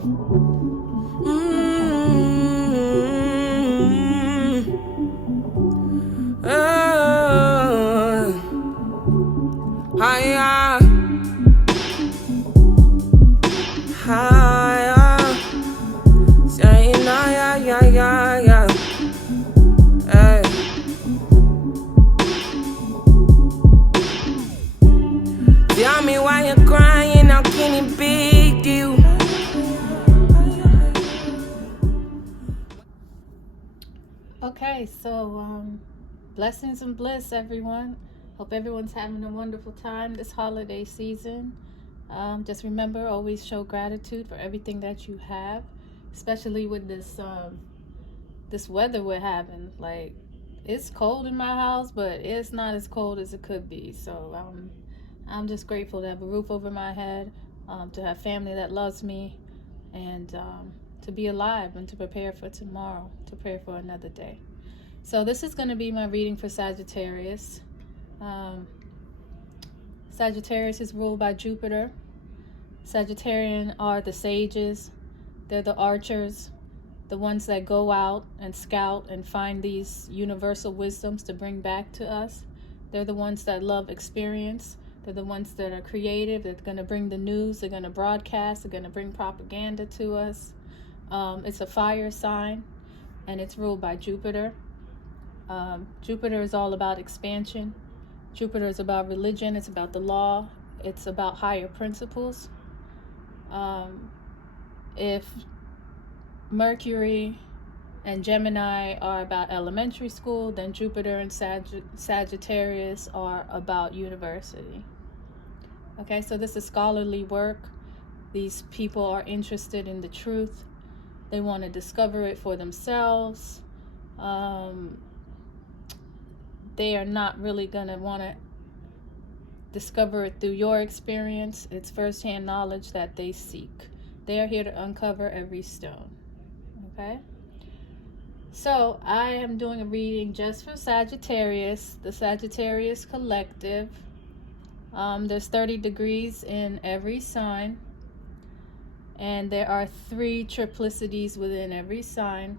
Tell me why you're crying, how can it be you? Okay, so blessings and bliss, everyone. Hope everyone's having a wonderful time this holiday season. Just remember, always show gratitude for everything that you have, especially with this weather we're having. Like, it's cold in my house, but it's not as cold as it could be. So I'm just grateful to have a roof over my head, to have family that loves me, and to be alive and to prepare for tomorrow, to prepare for another day. So this is going to be my reading for Sagittarius. Sagittarius is ruled by Jupiter. Sagittarian are the sages. They're the archers, the ones that go out and scout and find these universal wisdoms to bring back to us. They're the ones that love experience. They're the ones that are creative. They're going to bring the news. They're going to broadcast. They're going to bring propaganda to us. It's a fire sign, and it's ruled by Jupiter. Jupiter is all about expansion. Jupiter is about religion. It's about the law. It's about higher principles. If Mercury and Gemini are about elementary school, then Jupiter and Sagittarius are about university. Okay, so this is scholarly work. These people are interested in the truth. They want to discover it for themselves. They are not really going to want to discover it through your experience. It's firsthand knowledge that they seek. They are here to uncover every stone. Okay? So I am doing a reading just for Sagittarius, the Sagittarius collective. There's 30 degrees in every sign, and there are 3 triplicities within every sign,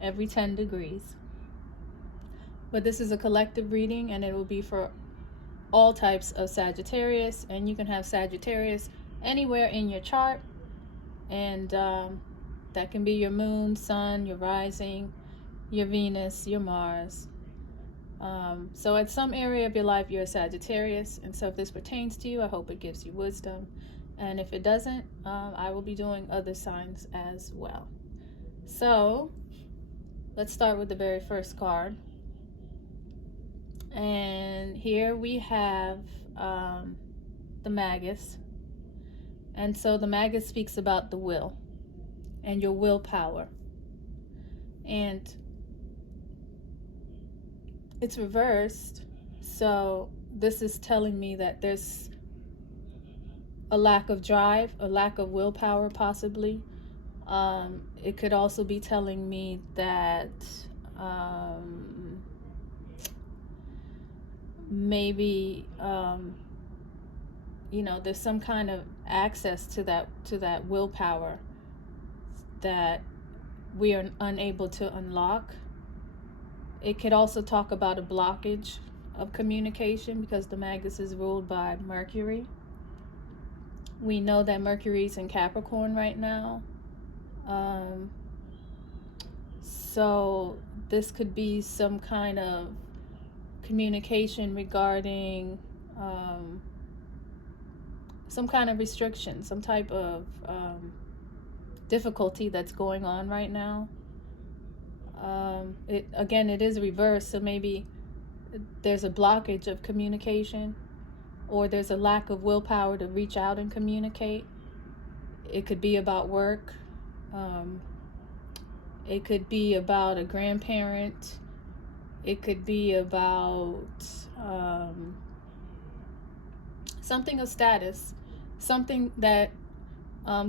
every 10 degrees. But this is a collective reading, and it will be for all types of Sagittarius, and you can have Sagittarius anywhere in your chart, and that can be your moon, sun, your rising, your Venus, your Mars. So at some area of your life, you're a Sagittarius, and so if this pertains to you, I hope it gives you wisdom. And if it doesn't, I will be doing other signs as well. So let's start with the very first card. And here we have the Magus. And so the Magus speaks about the will and your willpower. And it's reversed. So this is telling me that there's a lack of drive, a lack of willpower possibly. It could also be telling me that maybe there's some kind of access to that willpower that we are unable to unlock. It could also talk about a blockage of communication because the Magus is ruled by Mercury. We know that Mercury's in Capricorn right now. So this could be some kind of communication regarding some kind of restriction, some type of difficulty that's going on right now. It is reversed, so maybe there's a blockage of communication, or there's a lack of willpower to reach out and communicate. It could be about work. It could be about a grandparent. It could be about something of status, something that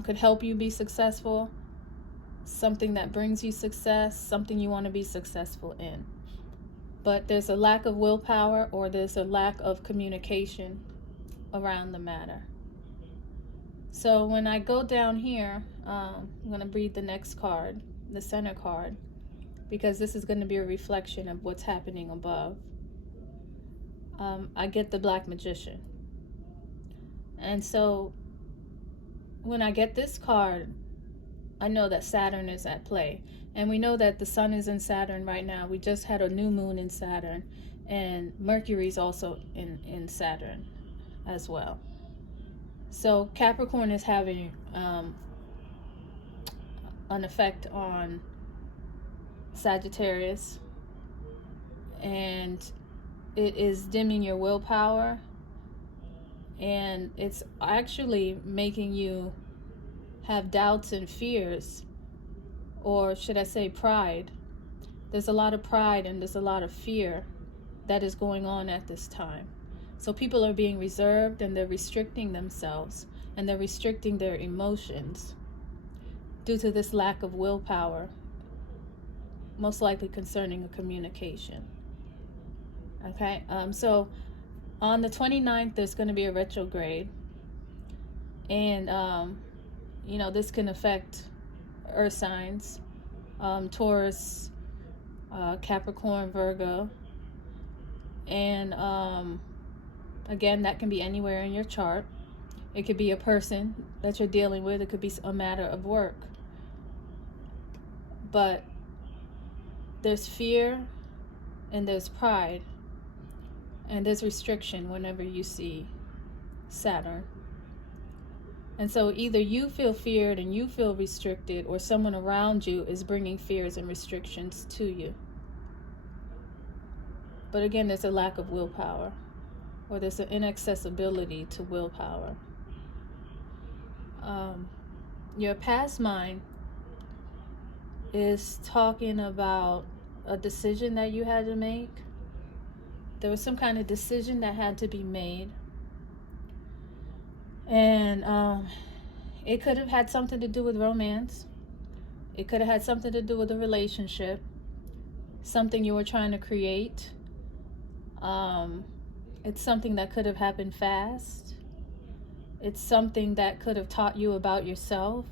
could help you be successful, something that brings you success, something you want to be successful in. But there's a lack of willpower, or there's a lack of communication around the matter. So when I go down here, I'm going to read the next card, the center card, because this is going to be a reflection of what's happening above. I get the Black Magician. And so when I get this card, I know that Saturn is at play. And we know that the sun is in Saturn right now. We just had a new moon in Saturn. And Mercury's also in Saturn as well. So Capricorn is having an effect on Sagittarius. And it is dimming your willpower. And it's actually making you have doubts and fears, or should I say pride. There's a lot of pride and there's a lot of fear that is going on at this time. So people are being reserved and they're restricting themselves and they're restricting their emotions due to this lack of willpower, most likely concerning a communication. Okay, so on the 29th, there's going to be a retrograde. And, you know, this can affect earth signs, Taurus, Capricorn, Virgo. And, again, that can be anywhere in your chart. It could be a person that you're dealing with. It could be a matter of work. But there's fear and there's pride. And there's restriction whenever you see Saturn. And so either you feel feared and you feel restricted, or someone around you is bringing fears and restrictions to you. But again, there's a lack of willpower, or there's an inaccessibility to willpower. Your past mind is talking about a decision that you had to make. There was some kind of decision that had to be made. And it could have had something to do with romance. It could have had something to do with a relationship, something you were trying to create. It's something that could have happened fast. It's something that could have taught you about yourself.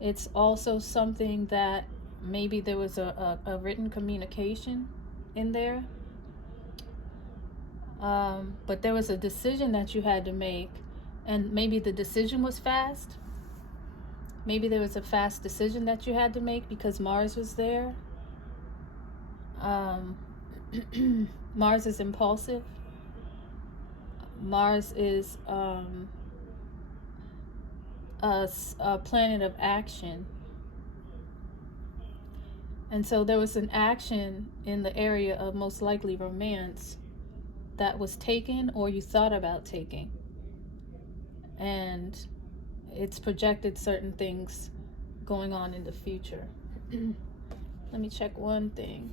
It's also something that maybe there was a written communication in there. But there was a decision that you had to make, and maybe the decision was fast. Maybe there was a fast decision that you had to make because Mars was there. Mars is impulsive. Mars is a planet of action. And so there was an action in the area of most likely romance that was taken or you thought about taking. And it's projected certain things going on in the future. Let me check one thing.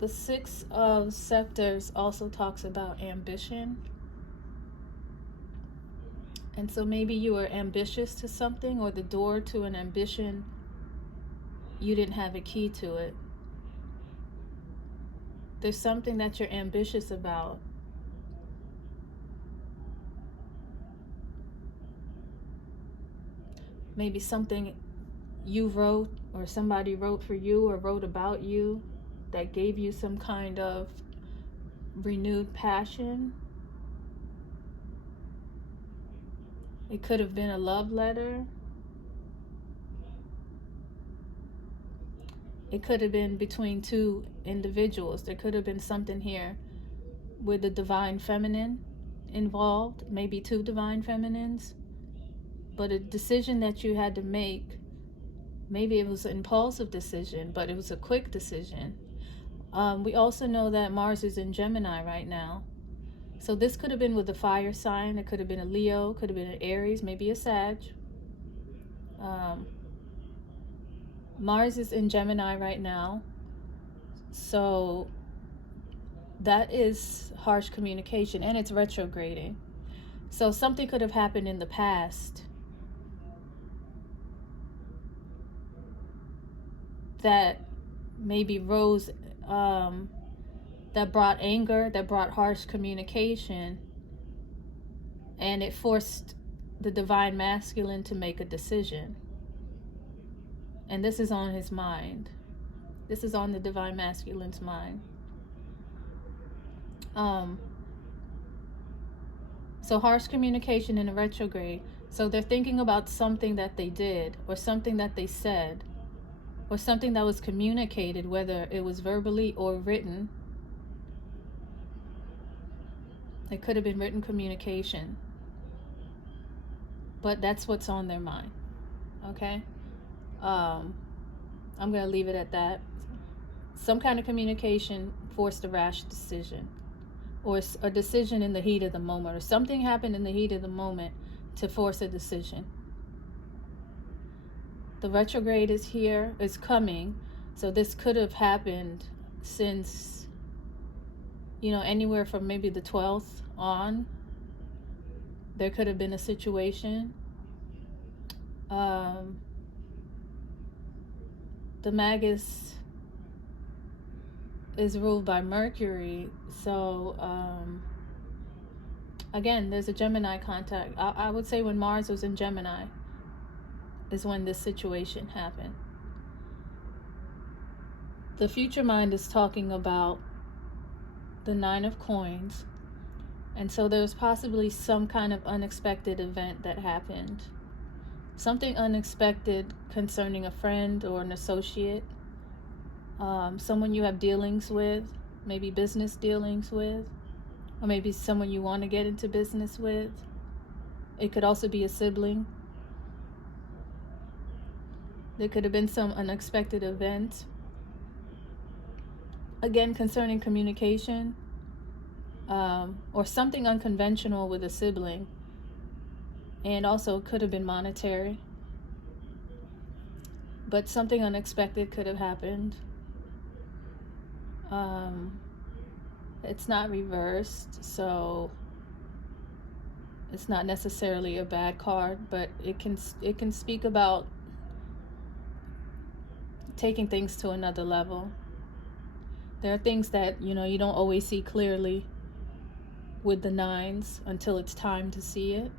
The Six of Scepters also talks about ambition. And so maybe you were ambitious to something, or the door to an ambition, you didn't have a key to it. There's something that you're ambitious about. Maybe something you wrote or somebody wrote for you or wrote about you that gave you some kind of renewed passion. It could have been a love letter. It could have been between two individuals. There could have been something here with the divine feminine involved, maybe two divine feminines. But a decision that you had to make, maybe it was an impulsive decision, but it was a quick decision. We also know that Mars is in Gemini right now. So this could have been with a fire sign. It could have been a Leo, could have been an Aries, maybe a Sag. Mars is in Gemini right now. So that is harsh communication, and it's retrograding. So something could have happened in the past that maybe rose, that brought anger, that brought harsh communication, and it forced the divine masculine to make a decision. And this is on his mind. This is on the divine masculine's mind. So harsh communication in a retrograde. So they're thinking about something that they did, or something that they said, or something that was communicated, whether it was verbally or written. It could have been written communication. But that's what's on their mind. Okay? I'm going to leave it at that. Some kind of communication forced a rash decision, or a decision in the heat of the moment, or something happened in the heat of the moment to force a decision. The retrograde is here, is coming, so this could have happened since, anywhere from maybe the 12th on. There could have been a situation. The Magus is ruled by Mercury, so again, there's a Gemini contact. I would say when Mars was in Gemini is when this situation happened. The future mind is talking about the Nine of Coins, and so there's possibly some kind of unexpected event that happened. Something unexpected concerning a friend or an associate, someone you have dealings with, maybe business dealings with, or maybe someone you want to get into business with. It could also be a sibling. There could have been some unexpected event. Again, concerning communication, or something unconventional with a sibling. And also could have been monetary. But something unexpected could have happened. It's not reversed, so it's not necessarily a bad card, but it can speak about taking things to another level. There are things that you don't always see clearly with the nines until it's time to see it.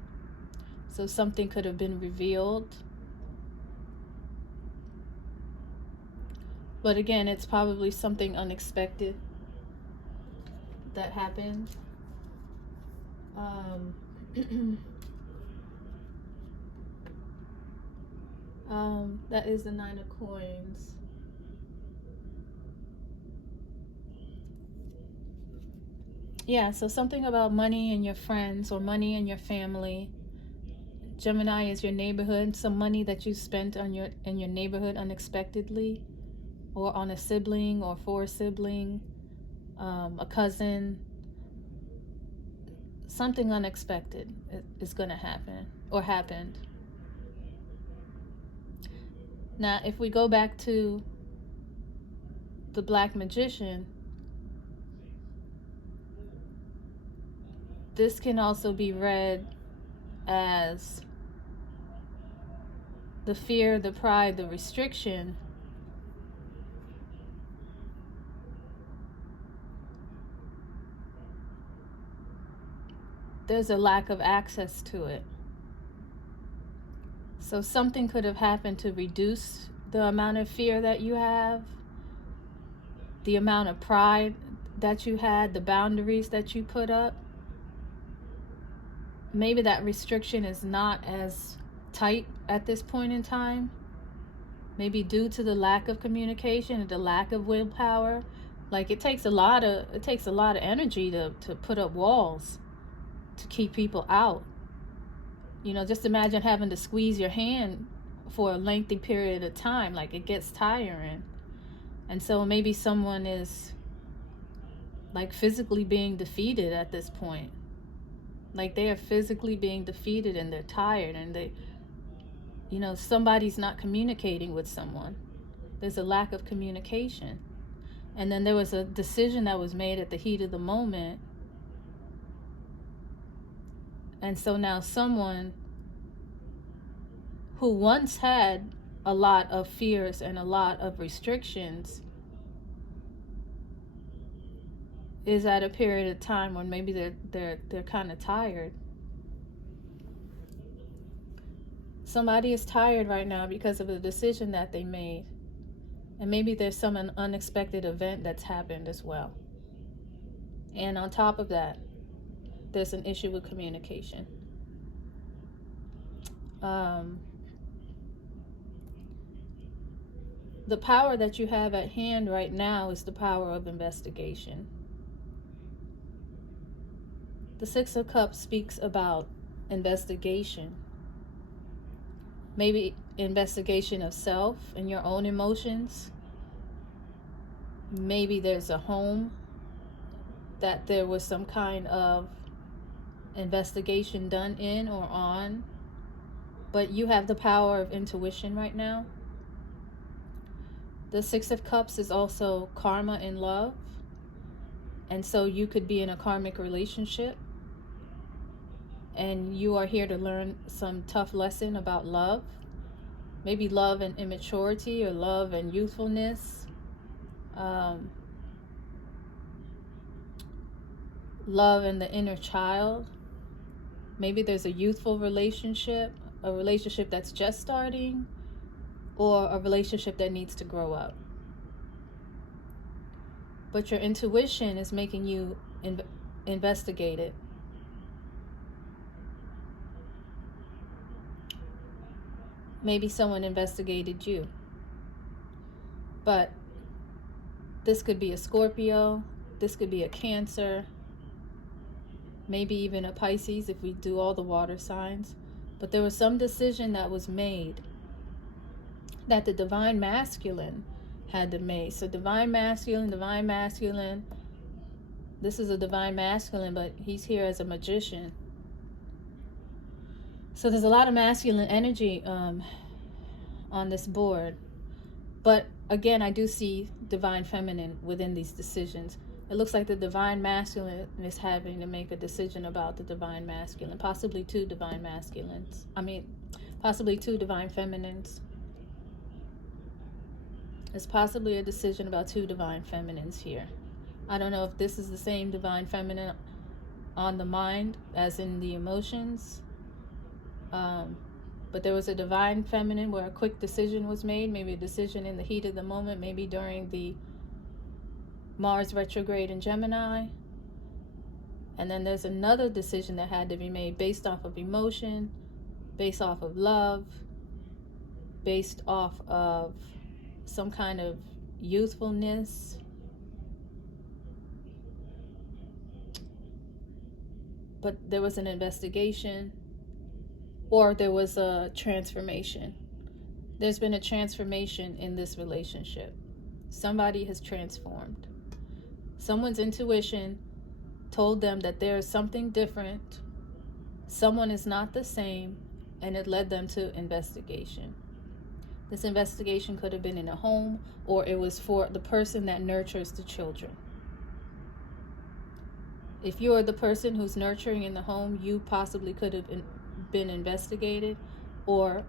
So something could have been revealed. But again, it's probably something unexpected that happened. That is the Nine of Coins. Yeah, so something about money and your friends, or money and your family. Gemini is your neighborhood, some money that you spent in your neighborhood unexpectedly, or on a sibling, or for a sibling, a cousin. Something unexpected is going to happen, or happened. Now, if we go back to the Black Magician, this can also be read as the fear, the pride, the restriction there's a lack of access to it. So something could have happened to reduce the amount of fear that you have, the amount of pride that you had, the boundaries that you put up. Maybe that restriction is not as tight at this point in time. Maybe due to the lack of communication and the lack of willpower. Like it takes a lot of energy to put up walls, to keep people out. Just imagine having to squeeze your hand for a lengthy period of time. Like it gets tiring. And so maybe someone is like physically being defeated at this point. Like they are physically being defeated and they're tired, and somebody's not communicating with someone. There's a lack of communication. And then there was a decision that was made at the heat of the moment. And so now someone who once had a lot of fears and a lot of restrictions is at a period of time when maybe they're kind of tired. Somebody is tired right now because of a decision that they made. And maybe there's some unexpected event that's happened as well. And on top of that, there's an issue with communication. The power that you have at hand right now is the power of investigation. The Six of Cups speaks about investigation. Maybe investigation of self and your own emotions. Maybe there's a home that there was some kind of investigation done in or on, but you have the power of intuition right now. The Six of Cups is also karma in love, and so you could be in a karmic relationship and you are here to learn some tough lesson about love. Maybe love and immaturity, or love and youthfulness. Love and the inner child. Maybe there's a youthful relationship, a relationship that's just starting, or a relationship that needs to grow up. But your intuition is making you investigate it. Maybe someone investigated you. But this could be a Scorpio, this could be a Cancer, maybe even a Pisces if we do all the water signs. But there was some decision that was made that the divine masculine had to make. So divine masculine, this is a divine masculine, but he's here as a magician. So there's a lot of masculine energy on this board. But again, I do see divine feminine within these decisions. It looks like the divine masculine is having to make a decision about the divine masculine. Possibly two divine masculines. Possibly two divine feminines. It's possibly a decision about two divine feminines here. I don't know if this is the same divine feminine on the mind as in the emotions. But there was a divine feminine where a quick decision was made, maybe a decision in the heat of the moment, maybe during the Mars retrograde in Gemini. And then there's another decision that had to be made based off of emotion, based off of love, based off of some kind of youthfulness. But there was an investigation, or there was a transformation. There's been a transformation in this relationship. Somebody has transformed. Someone's intuition told them that there is something different. Someone is not the same, and it led them to investigation. This investigation could have been in a home, or it was for the person that nurtures the children. If you're the person who's nurturing in the home, you possibly could have been investigated, or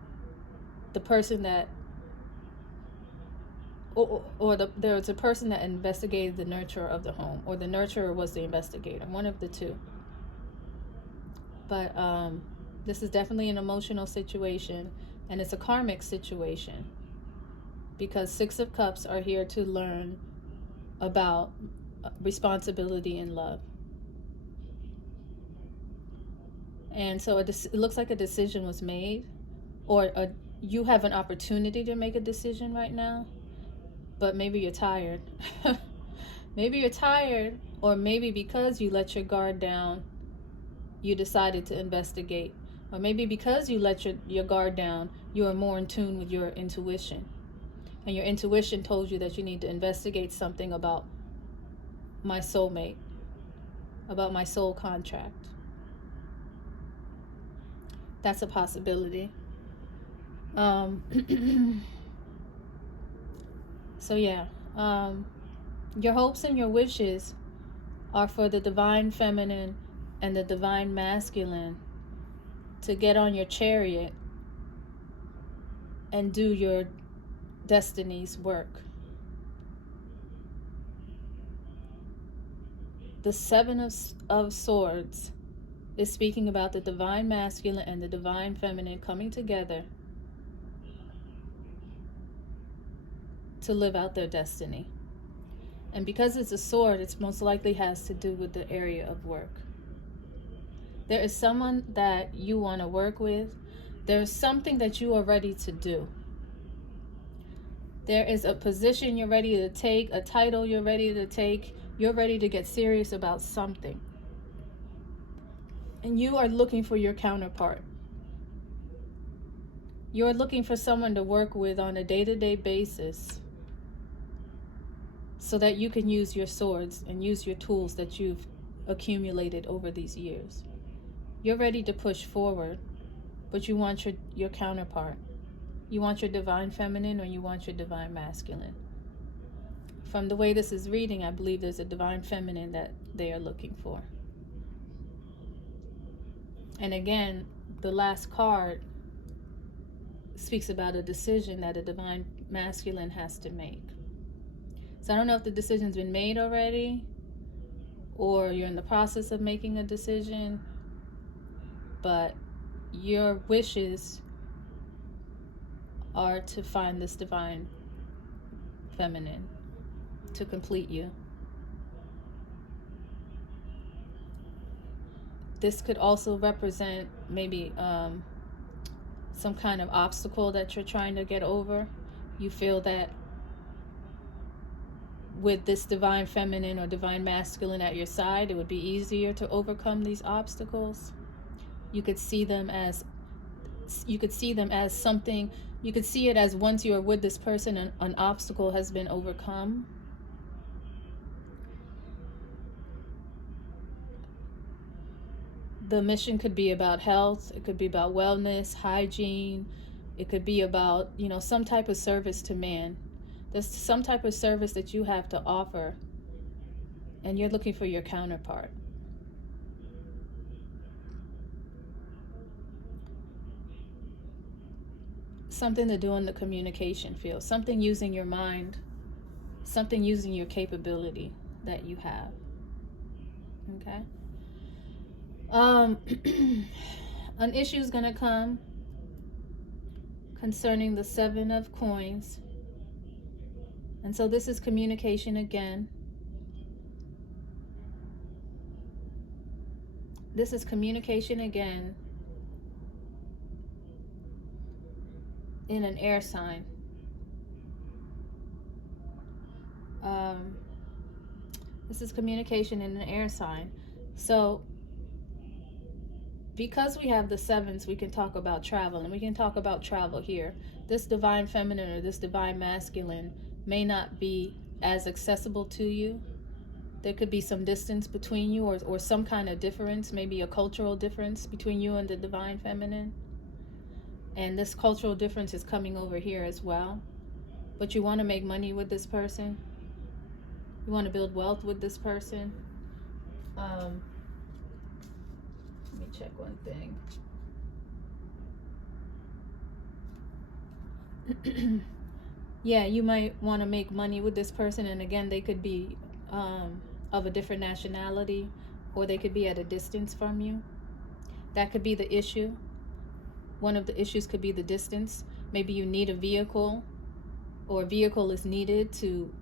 the person that there was a person that investigated the nurturer of the home, or the nurturer was the investigator, one of the two. But this is definitely an emotional situation, and it's a karmic situation, because Six of Cups are here to learn about responsibility and love. And so it looks like a decision was made, or you have an opportunity to make a decision right now, but maybe you're tired. Maybe you're tired, or maybe because you let your guard down, you decided to investigate. Or maybe because you let your guard down, you are more in tune with your intuition. And your intuition told you that you need to investigate something about my soulmate, about my soul contract. That's a possibility. So yeah, your hopes and your wishes are for the divine feminine and the divine masculine to get on your chariot and do your destiny's work. The Seven of Swords is speaking about the divine masculine and the divine feminine coming together to live out their destiny. And because it's a sword, it most likely has to do with the area of work. There is someone that you want to work with. There's something that you are ready to do. There is a position you're ready to take, a title you're ready to take. You're ready to get serious about something. And you are looking for your counterpart. You're looking for someone to work with on a day-to-day basis so that you can use your swords and use your tools that you've accumulated over these years. You're ready to push forward, but you want your counterpart. You want your divine feminine or you want your divine masculine. From the way this is reading, I believe there's a divine feminine that they are looking for. And again, the last card speaks about a decision that a divine masculine has to make. So I don't know if the decision's been made already or you're in the process of making a decision, but your wishes are to find this divine feminine to complete you. This could also represent maybe some kind of obstacle that you're trying to get over. You feel that with this divine feminine or divine masculine at your side, it would be easier to overcome these obstacles. You could see them as something. You could see it as once you are with this person, an obstacle has been overcome. The mission could be about health. It could be about wellness, hygiene. It could be about, some type of service to man. There's some type of service that you have to offer, and you're looking for your counterpart. Something to do in the communication field, something using your mind, something using your capability that you have. Okay? An issue is going to come concerning the Seven of Coins. And so this is communication again. This is communication again in an air sign. This is communication in an air sign. So because we have the sevens, we can talk about travel, and we can talk about travel here. This divine feminine or this divine masculine may not be as accessible to you. There could be some distance between you, or some kind of difference, maybe a cultural difference between you and the divine feminine. And this cultural difference is coming over here as well. But you want to make money with this person. You want to build wealth with this person. Let me check one thing. Yeah, you might want to make money with this person, and again, they could be of a different nationality, or they could be at a distance from you. That could be the issue. One of the issues could be the distance. Maybe you need a vehicle, or a vehicle is needed to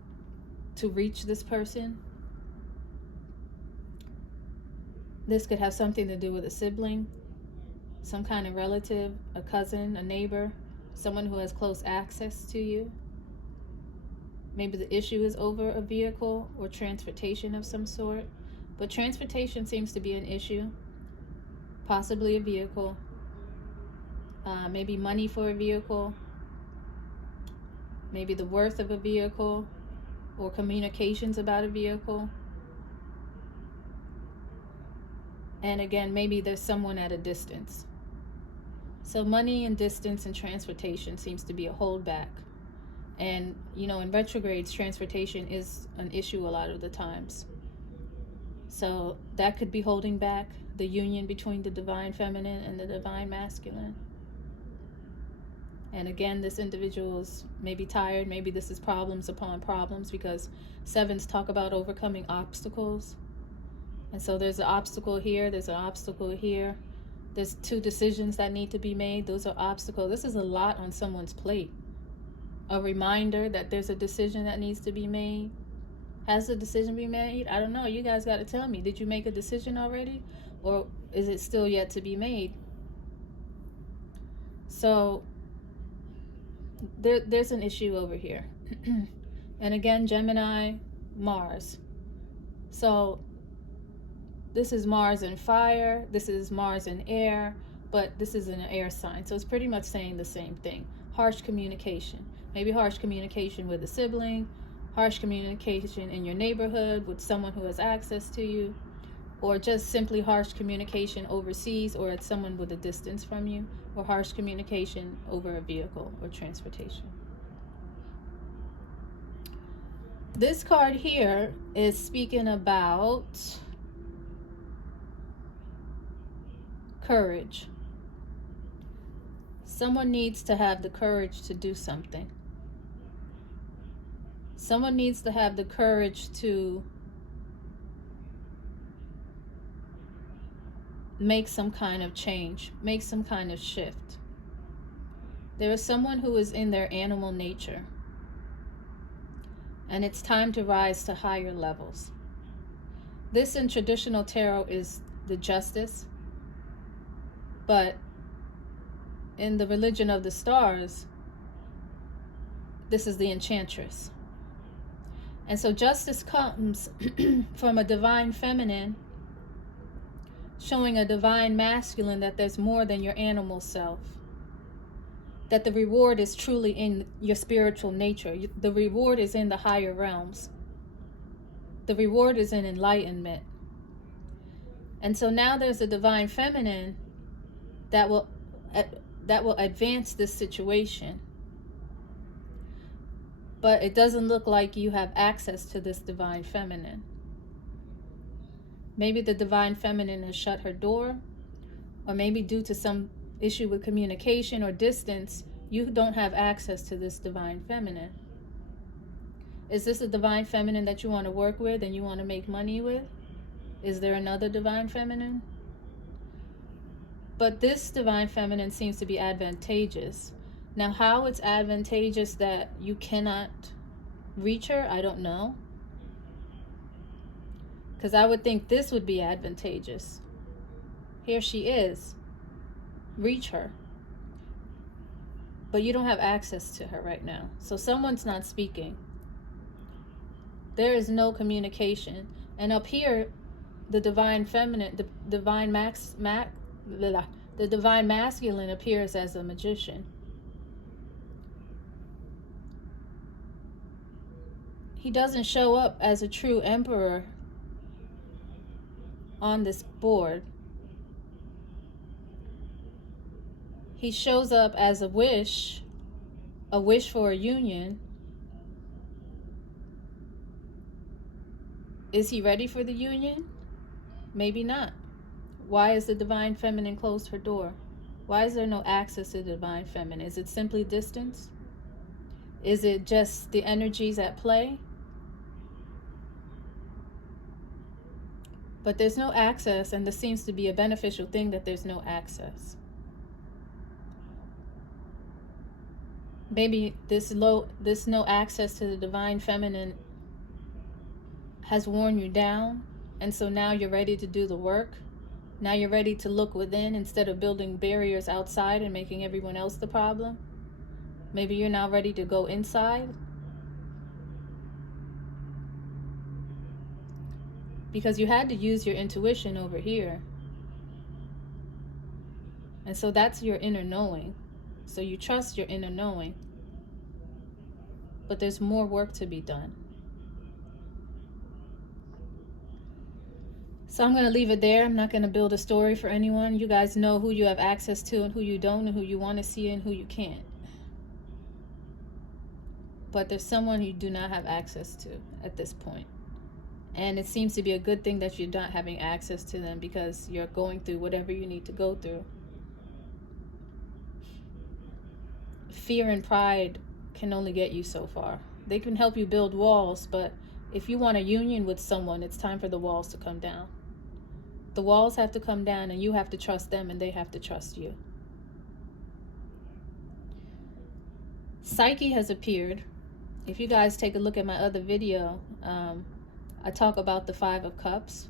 reach this person. This could have something to do with a sibling, some kind of relative, a cousin, a neighbor, someone who has close access to you. Maybe the issue is over a vehicle or transportation of some sort. But transportation seems to be an issue. Possibly a vehicle. Maybe money for a vehicle. Maybe the worth of a vehicle. Or communications about a vehicle. And again, maybe there's someone at a distance. So money and distance and transportation seems to be a holdback. And, in retrogrades, transportation is an issue a lot of the times. So that could be holding back the union between the divine feminine and the divine masculine. And again, this individual is maybe tired. Maybe this is problems upon problems, because sevens talk about overcoming obstacles. And so there's an obstacle here. There's an obstacle here. There's 2 decisions that need to be made. Those are obstacles. This is a lot on someone's plate. A reminder that there's a decision that needs to be made. Has the decision been made? I don't know. You guys got to tell me. Did you make a decision already? Or is it still yet to be made? So there's an issue over here. And again, Gemini, Mars. So this is Mars in fire. This is Mars in air. But this is an air sign. So it's pretty much saying the same thing. Harsh communication. Maybe harsh communication with a sibling. Harsh communication in your neighborhood with someone who has access to you. Or just simply harsh communication overseas, or it's someone with a distance from you, or harsh communication over a vehicle or transportation. This card here is speaking about courage. Someone needs to have the courage to do something. Someone needs to have the courage to make some kind of change, make some kind of shift. There is someone who is in their animal nature, and it's time to rise to higher levels. This in traditional tarot is the Justice, but in the religion of the stars, this is the Enchantress. And so justice comes from a divine feminine showing a divine masculine that there's more than your animal self. That the reward is truly in your spiritual nature. The reward is in the higher realms. The reward is in enlightenment. And so now there's a divine feminine that will advance this situation. But it doesn't look like you have access to this divine feminine. Maybe the divine feminine has shut her door, or maybe due to some issue with communication or distance, you don't have access to this divine feminine. Is this a divine feminine that you want to work with and you want to make money with? Is there another divine feminine? But this divine feminine seems to be advantageous. Now, how it's advantageous that you cannot reach her, I don't know. Because I would think this would be advantageous. Here she is. Reach her. But you don't have access to her right now. So someone's not speaking. There is no communication. And up here, the divine feminine, the divine masculine appears as a magician. He doesn't show up as a true emperor on this board. He shows up as a wish for a union. Is he ready for the union? Maybe not. Why is the divine feminine closed her door? Why is there no access to the divine feminine? Is it simply distance? Is it just the energies at play? But there's no access, and this seems to be a beneficial thing that there's no access. Maybe this no access to the divine feminine has worn you down, and so now you're ready to do the work. Now you're ready to look within instead of building barriers outside and making everyone else the problem. Maybe you're now ready to go inside. Because you had to use your intuition over here. And so that's your inner knowing. So you trust your inner knowing. But there's more work to be done. So I'm going to leave it there. I'm not going to build a story for anyone. You guys know who you have access to and who you don't, and who you want to see and who you can't. But there's someone you do not have access to at this point. And it seems to be a good thing that you're not having access to them, because you're going through whatever you need to go through. fear and pride can only get you so far. They can help you build walls, but if you want a union with someone, it's time for the walls to come down. The walls have to come down, and you have to trust them, and they have to trust you. Psyche has appeared. If you guys take a look at my other video, I talk about the Five of Cups.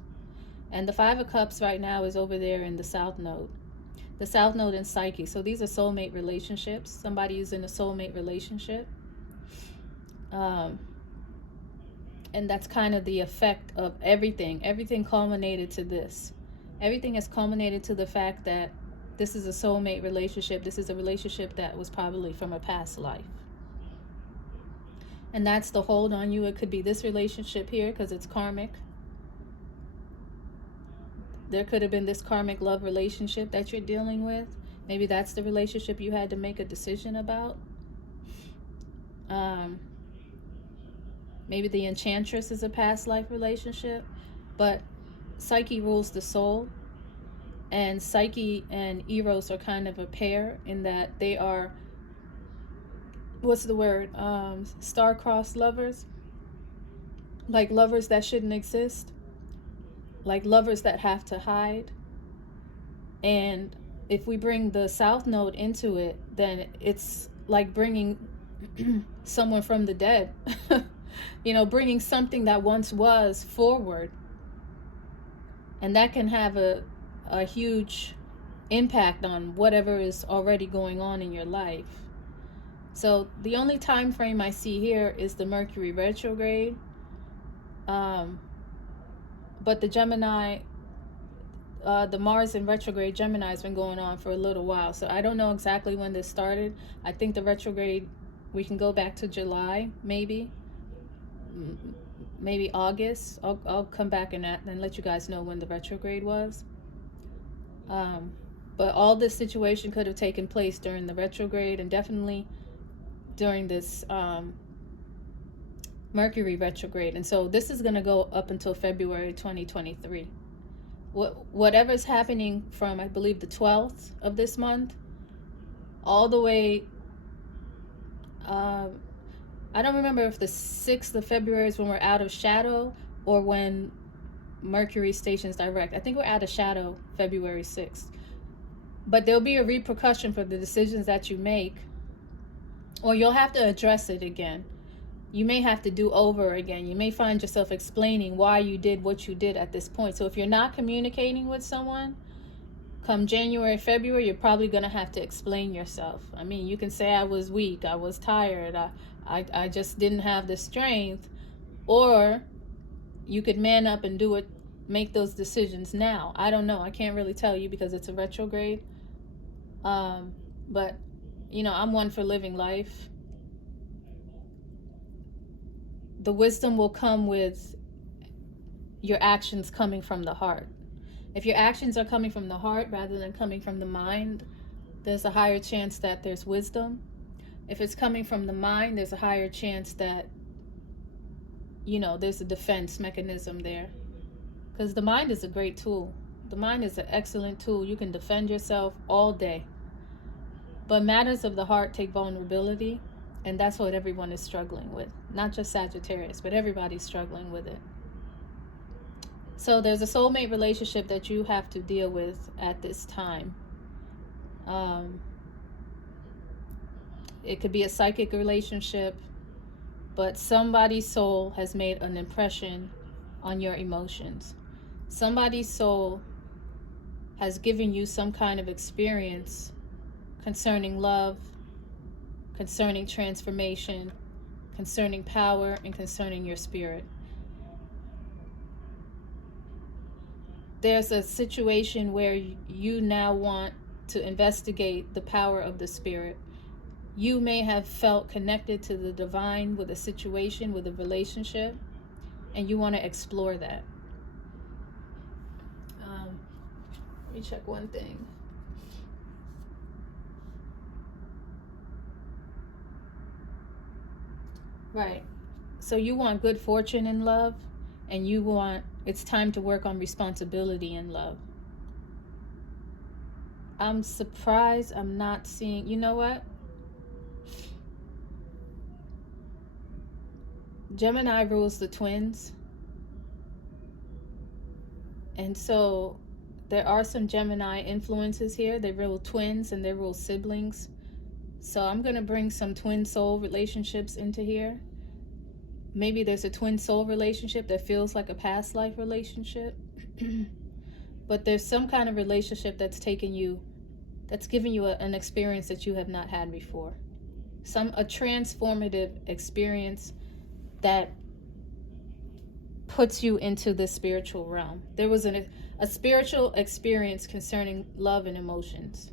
And the Five of Cups right now is over there in the South Node. The South Node in Psyche. So these are soulmate relationships. Somebody is in a soulmate relationship. And that's kind of the effect of everything. Everything culminated to this. Everything has culminated to the fact that this is a soulmate relationship. This is a relationship that was probably from a past life. And that's the hold on you. It could be this relationship here because it's karmic. There could have been this karmic love relationship that you're dealing with. Maybe that's the relationship you had to make a decision about. Maybe the Enchantress is a past life relationship. But Psyche rules the soul. And Psyche and Eros are kind of a pair in that they are, what's the word? Star-crossed lovers. Like lovers that shouldn't exist. Like lovers that have to hide. And if we bring the South Node into it, then it's like bringing someone from the dead. You know, bringing something that once was forward. And that can have a huge impact on whatever is already going on in your life. So the only time frame I see here is the Mercury retrograde. But the Gemini, the Mars in retrograde Gemini has been going on for a little while. So I don't know exactly when this started. I think the retrograde, we can go back to July, maybe August. I'll come back and let you guys know when the retrograde was. But all this situation could have taken place during the retrograde, and definitely during this Mercury retrograde. And so this is going to go up until February 2023. Whatever's happening from, I believe, the 12th of this month all the way, I don't remember if the 6th of February is when we're out of shadow or when Mercury stations direct. I think we're out of shadow February 6th. But there'll be a repercussion for the decisions that you make, or you'll have to address it again. You may have to do over again. You may find yourself explaining why you did what you did at this point. So if you're not communicating with someone, come January, February, you're probably going to have to explain yourself. I mean, you can say I was weak, I was tired, I just didn't have the strength. Or you could man up and do it, make those decisions now. I don't know. I can't really tell you because it's a retrograde. But, you know, I'm one for living life. The wisdom will come with your actions coming from the heart. If your actions are coming from the heart rather than coming from the mind, there's a higher chance that there's wisdom. If it's coming from the mind, there's a higher chance that, you know, there's a defense mechanism there. Because the mind is a great tool. The mind is an excellent tool. You can defend yourself all day. But matters of the heart take vulnerability. And that's what everyone is struggling with. Not just Sagittarius, but everybody's struggling with it. So there's a soulmate relationship that you have to deal with at this time. It could be a psychic relationship, but somebody's soul has made an impression on your emotions. Somebody's soul has given you some kind of experience concerning love, concerning transformation, concerning power, and concerning your spirit. There's a situation where you now want to investigate the power of the spirit. You may have felt connected to the divine with a situation, with a relationship, and you want to explore that. Let me check one thing. Right. So you want good fortune in love, and it's time to work on responsibility in love. I'm surprised I'm not seeing, you know what? Gemini rules the twins. And so there are some Gemini influences here. They rule twins and they rule siblings. So I'm going to bring some twin soul relationships into here. Maybe there's a twin soul relationship that feels like a past life relationship. But there's some kind of relationship that's giving you an experience that you have not had before. A transformative experience that puts you into the spiritual realm. There was a spiritual experience concerning love and emotions.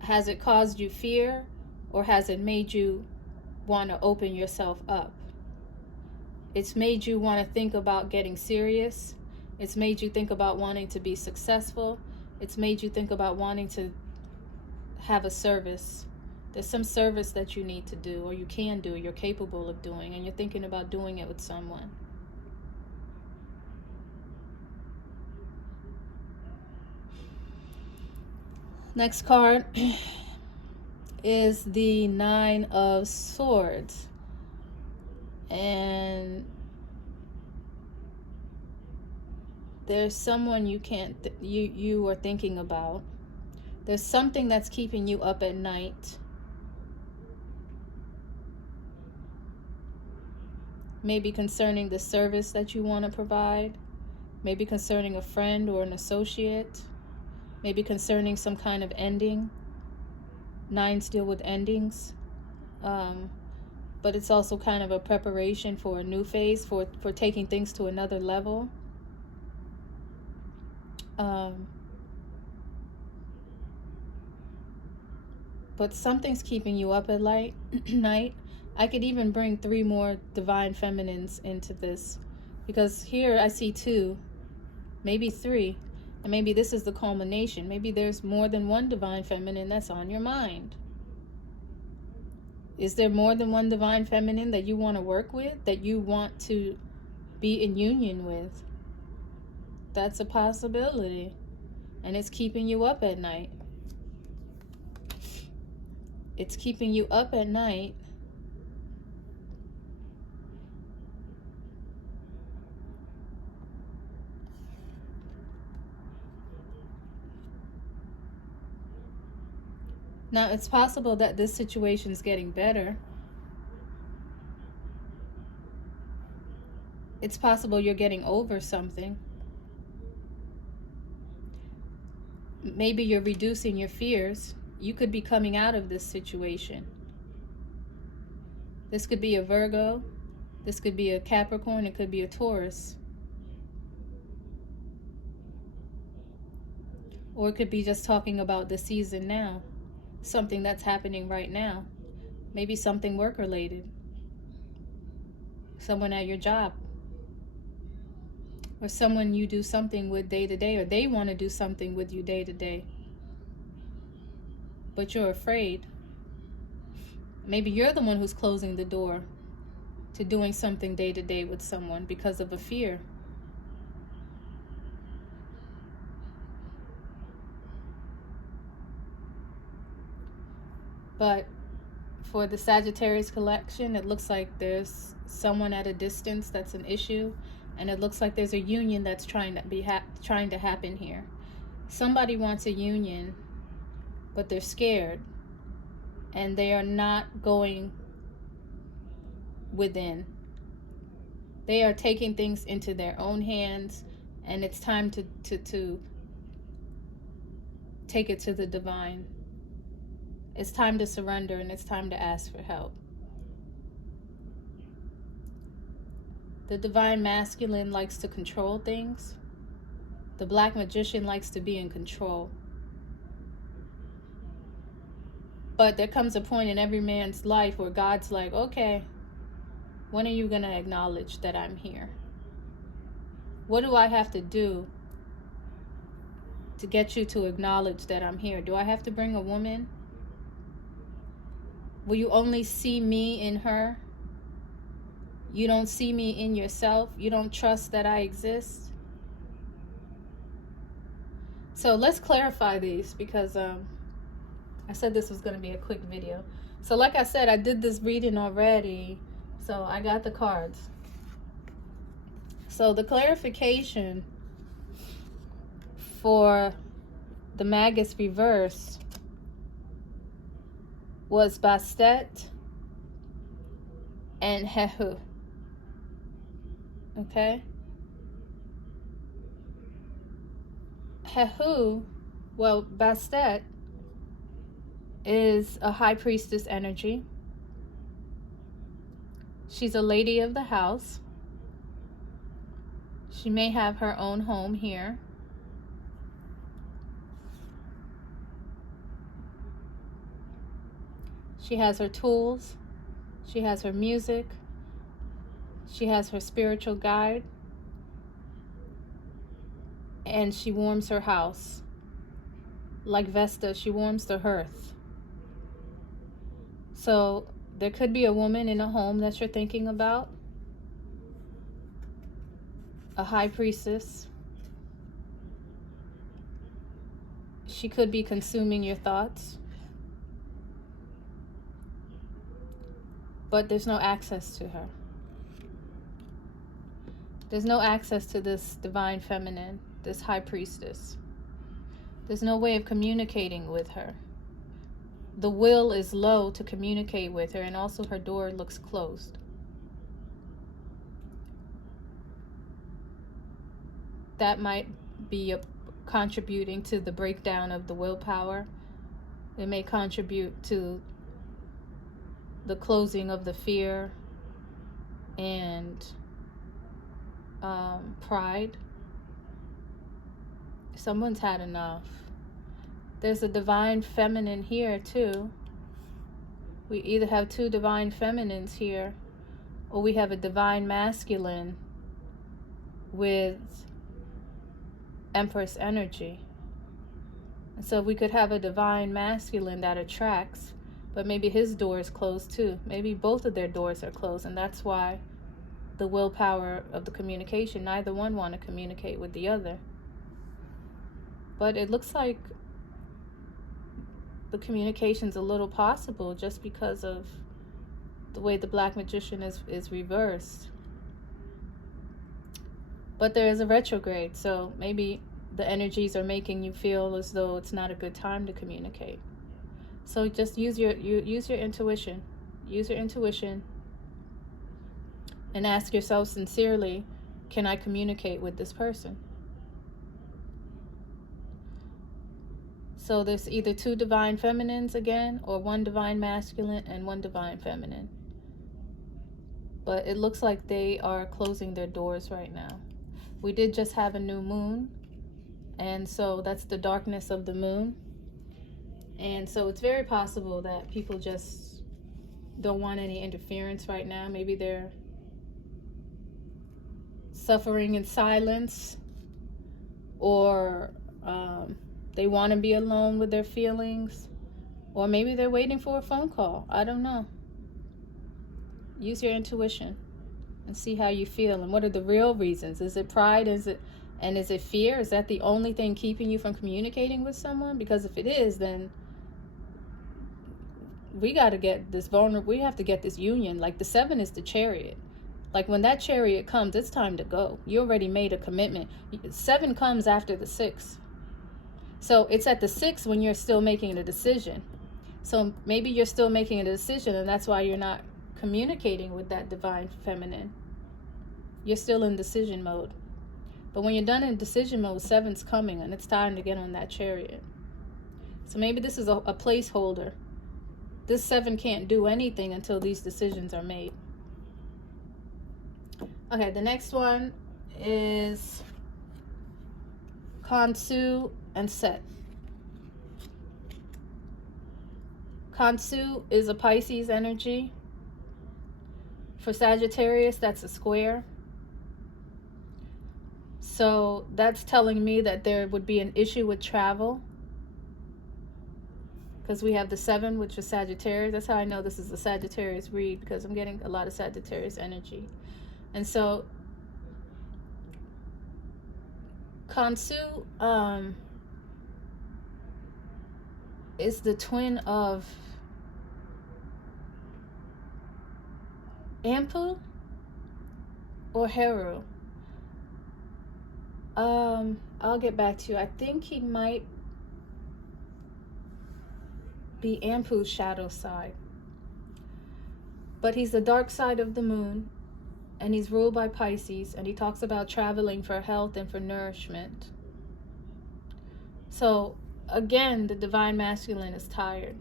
Has it caused you fear, or has it made you want to open yourself up? It's made you want to think about getting serious. It's made you think about wanting to be successful. It's made you think about wanting to have a service. There's some service that you need to do, or you can do, you're capable of doing, and you're thinking about doing it with someone. Next card is the Nine of Swords. And there's someone you are thinking about. There's something that's keeping you up at night. Maybe concerning the service that you want to provide. Maybe concerning a friend or an associate. Maybe concerning some kind of ending. Nines deal with endings. But it's also kind of a preparation for a new phase, for taking things to another level. But something's keeping you up at night. I could even bring 3 more divine feminines into this, because here I see 2, maybe 3, and maybe this is the culmination. Maybe there's more than one divine feminine that's on your mind. Is there more than one divine feminine that you want to work with, that you want to be in union with? That's a possibility, and it's keeping you up at night. It's keeping you up at night. Now, it's possible that this situation is getting better. It's possible you're getting over something. Maybe you're reducing your fears. You could be coming out of this situation. This could be a Virgo. This could be a Capricorn. It could be a Taurus. Or it could be just talking about the season now. Something that's happening right now. Maybe something work-related. Someone at your job. Or someone you do something with day to day, or they want to do something with you day to day. But you're afraid. Maybe you're the one who's closing the door to doing something day to day with someone because of a fear. But for the Sagittarius collection, it looks like there's someone at a distance that's an issue, and it looks like there's a union that's trying to happen here. Somebody wants a union, but they're scared, and they are not going within. They are taking things into their own hands, and it's time to take it to the divine. It's time to surrender, and it's time to ask for help. The divine masculine likes to control things. The black magician likes to be in control. But there comes a point in every man's life where God's like, okay, when are you going to acknowledge that I'm here? What do I have to do to get you to acknowledge that I'm here? Do I have to bring a woman? Will you only see me in her? You don't see me in yourself? You don't trust that I exist? So let's clarify these, because I said this was going to be a quick video. So like I said, I did this reading already. So I got the cards. So the clarification for the Magus reverse was Bastet and Hehu. Okay? Hehu, well, Bastet is a high priestess energy. She's a lady of the house. She may have her own home here. She has her tools. She has her music. She has her spiritual guide. And she warms her house. Like Vesta, she warms the hearth. So there could be a woman in a home that you're thinking about. A high priestess. She could be consuming your thoughts. But there's no access to her. There's no access to this divine feminine, this high priestess. There's no way of communicating with her. The will is low to communicate with her, and also her door looks closed. That might be contributing to the breakdown of the willpower. It may contribute to the closing of the fear and pride. Someone's had enough. There's a divine feminine here too. We either have two divine feminines here, or we have a divine masculine with Empress energy. And so we could have a divine masculine that attracts, but maybe his door is closed too. Maybe both of their doors are closed, and that's why the willpower of the communication, neither one want to communicate with the other. But it looks like the communication's a little possible just because of the way the Black Magician is reversed. But there is a retrograde, so maybe the energies are making you feel as though it's not a good time to communicate. So just use your intuition. Use your intuition and ask yourself sincerely, can I communicate with this person? So there's either two divine feminines again, or one divine masculine and one divine feminine. But it looks like they are closing their doors right now. We did just have a new moon, and so that's the darkness of the moon. And so it's very possible that people just don't want any interference right now. Maybe they're suffering in silence, or they want to be alone with their feelings, or maybe they're waiting for a phone call. I don't know. Use your intuition and see how you feel, and what are the real reasons. Is it pride? Is it fear? Is that the only thing keeping you from communicating with someone? Because if it is, then we got to get this vulnerable. We have to get this union. Like the 7 is the Chariot. Like when that Chariot comes, it's time to go. You already made a commitment. 7 comes after the 6. So it's at the 6 when you're still making a decision. So maybe you're still making a decision, and that's why you're not communicating with that divine feminine. You're still in decision mode. But when you're done in decision mode, 7's coming, and it's time to get on that Chariot. So maybe this is a placeholder. This 7 can't do anything until these decisions are made. Okay, the next one is Kansu and Set. Kansu is a Pisces energy. For Sagittarius, that's a square. So that's telling me that there would be an issue with travel, because we have the 7, which is Sagittarius. That's how I know this is a Sagittarius read, because I'm getting a lot of Sagittarius energy. And so Kansu, is the twin of Ampu or Heru. I'll get back to you. I think he might be Ampu's shadow side. But he's the dark side of the moon, and he's ruled by Pisces, and he talks about traveling for health and for nourishment. So again, the divine masculine is tired,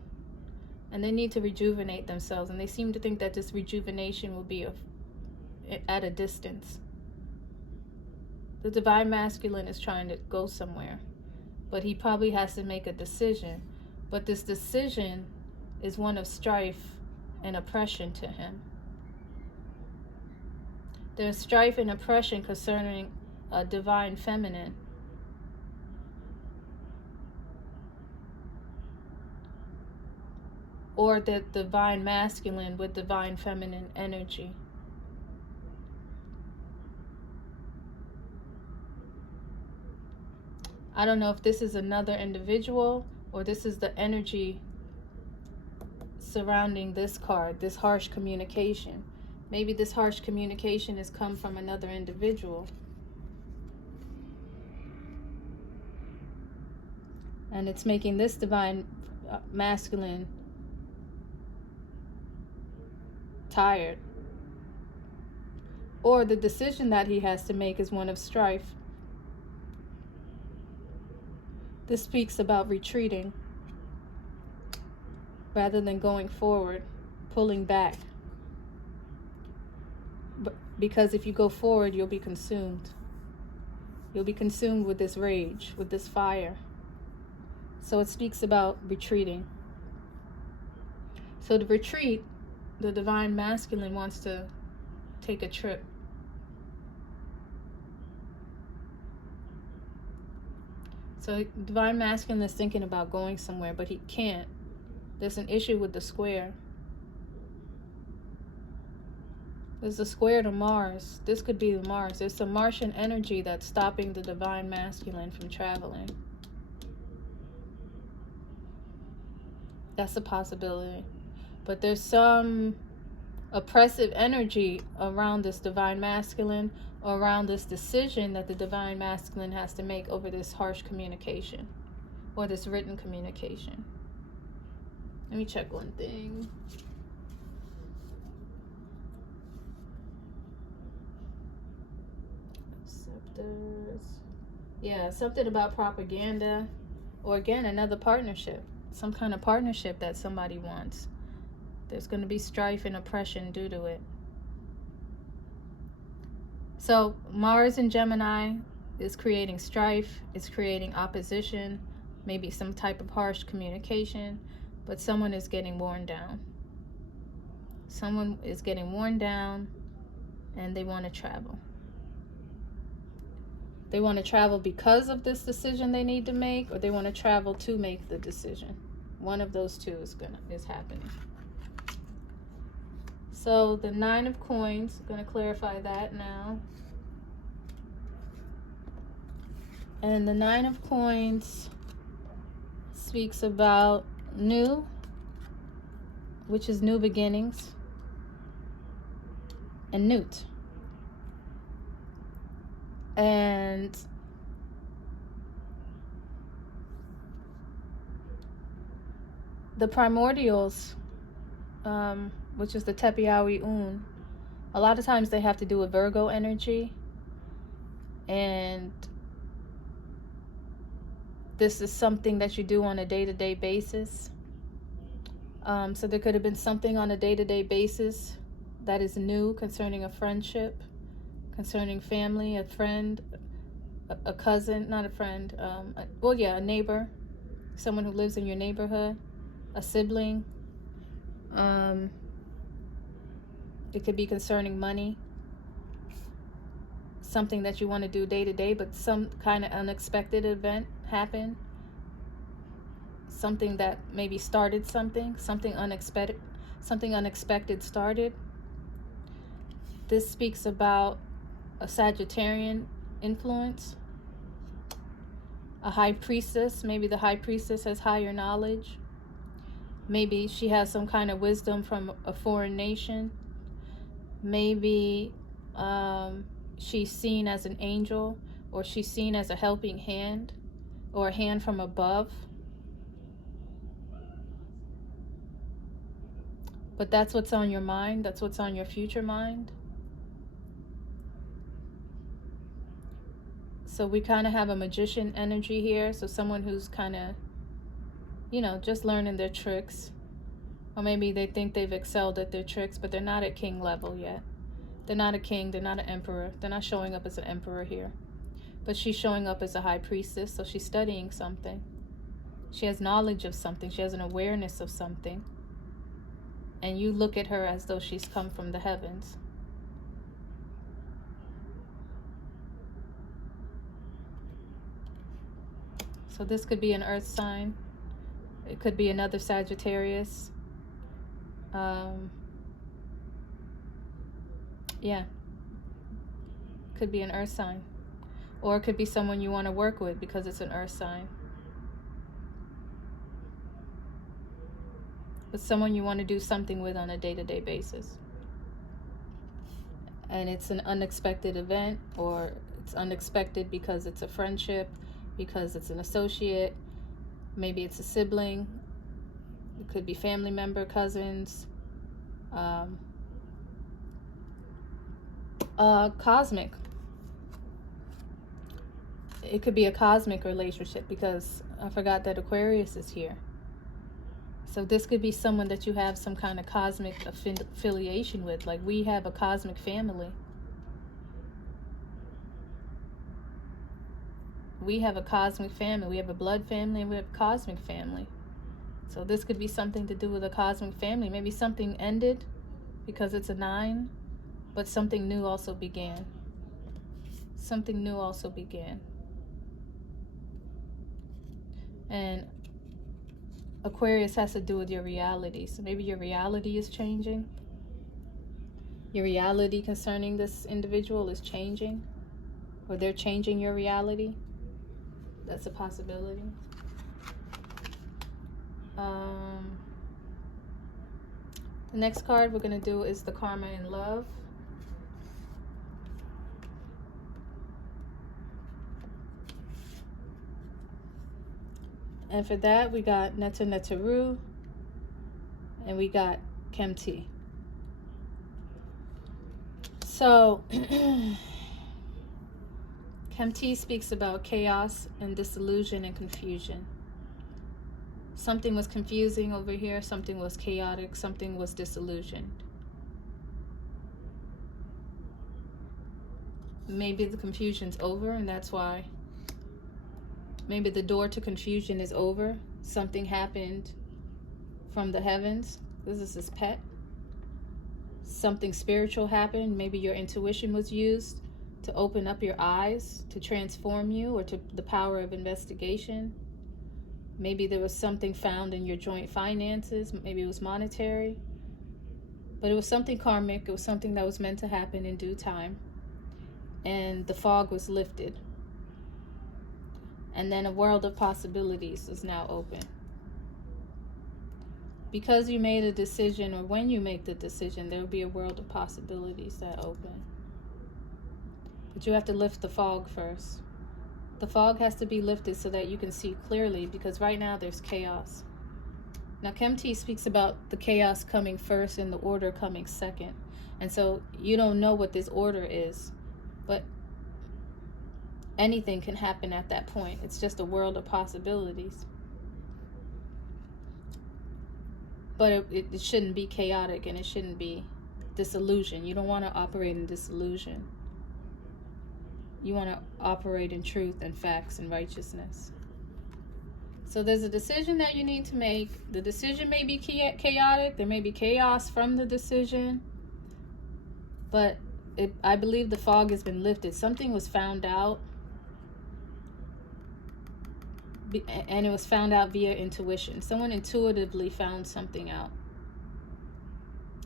and they need to rejuvenate themselves, and they seem to think that this rejuvenation will be at a distance. The divine masculine is trying to go somewhere, but he probably has to make a decision. But this decision is one of strife and oppression to him. There's strife and oppression concerning a divine feminine. Or the divine masculine with divine feminine energy. I don't know if this is another individual or this is the energy surrounding this card, this harsh communication. Maybe this harsh communication has come from another individual. And it's making this divine masculine tired. Or the decision that he has to make is one of strife. This speaks about retreating rather than going forward, pulling back. Because if you go forward, you'll be consumed. You'll be consumed with this rage, with this fire. So it speaks about retreating. So to retreat, the divine masculine wants to take a trip. So divine masculine is thinking about going somewhere, but he can't. There's an issue with the square. There's a square to Mars. This could be the Mars. There's some Martian energy that's stopping the divine masculine from traveling. That's a possibility. But there's some oppressive energy around this divine masculine, or around this decision that the divine masculine has to make over this harsh communication or this written communication. Let me check one thing. Scepters. Yeah, something about propaganda, or again, another partnership. Some kind of partnership that somebody wants. There's going to be strife and oppression due to it. So Mars in Gemini is creating strife, it's creating opposition, maybe some type of harsh communication, but someone is getting worn down. Someone is getting worn down and they want to travel. They want to travel because of this decision they need to make, or they want to travel to make the decision. One of those two is happening. So the 9 of Coins, going to clarify that now. And the 9 of Coins speaks about new, which is new beginnings, and newt. And the primordials, which is the Tepiawi Un, a lot of times they have to do with Virgo energy. And this is something that you do on a day-to-day basis. So there could have been something on a day-to-day basis that is new concerning a friendship, concerning family, a friend, a cousin, not a friend, a neighbor, someone who lives in your neighborhood, a sibling. It could be concerning money, something that you want to do day to day, but some kind of unexpected event happened. Something that maybe started something unexpected started. This speaks about a Sagittarian influence, a high priestess. Maybe the high priestess has higher knowledge, Maybe she has some kind of wisdom from a foreign nation. Maybe she's seen as an angel, or she's seen as a helping hand, or a hand from above. But that's what's on your mind. That's what's on your future mind. So we kind of have a magician energy here. So someone who's kind of, you know, just learning their tricks. Or maybe they think they've excelled at their tricks, but they're not at king level yet. They're not a king. They're not an emperor. They're not showing up as an emperor here. But she's showing up as a high priestess. So she's studying something. She has knowledge of something. She has an awareness of something. And you look at her as though she's come from the heavens. So this could be an earth sign. It could be another Sagittarius. Yeah. Could be an earth sign. Or it could be someone you want to work with because it's an earth sign. It's someone you want to do something with on a day-to-day basis. And it's an unexpected event, or it's unexpected because it's a friendship, because it's an associate, maybe it's a sibling, it could be family member, cousins, cosmic. It could be a cosmic relationship because I forgot that Aquarius is here. So this could be someone that you have some kind of cosmic affiliation with. Like we have a cosmic family. We have a cosmic family. We have a blood family and we have a cosmic family. So this could be something to do with a cosmic family. Maybe something ended because it's a 9, but something new also began. Something new also began. And Aquarius has to do with your reality. So maybe your reality is changing. Your reality concerning this individual is changing. Or they're changing your reality. That's a possibility. The next card we're going to do is the Karma in Love. And for that, we got Neta Netaru, and we got Kemti. So, Kemti speaks about chaos and disillusion and confusion. Something was confusing over here, something was chaotic, something was disillusioned. Maybe the confusion's over, and that's why. Maybe the door to confusion is over. Something happened from the heavens. This is his pet. Something spiritual happened. Maybe your intuition was used to open up your eyes, to transform you, or to the power of investigation. Maybe there was something found in your joint finances. Maybe it was monetary. But it was something karmic. It was something that was meant to happen in due time. And the fog was lifted. And then a world of possibilities is now open. Because you made a decision, or when you make the decision, there will be a world of possibilities that open. But you have to lift the fog first. The fog has to be lifted so that you can see clearly, because right now there's chaos. Now Kemti speaks about the chaos coming first and the order coming second. And so you don't know what this order is, but anything can happen at that point. It's just a world of possibilities. But it shouldn't be chaotic, and it shouldn't be disillusion. You don't want to operate in disillusion. You want to operate in truth and facts and righteousness. So there's a decision that you need to make. The decision may be chaotic. There may be chaos from the decision. But I believe the fog has been lifted. Something was found out. And it was found out via intuition. Someone intuitively found something out.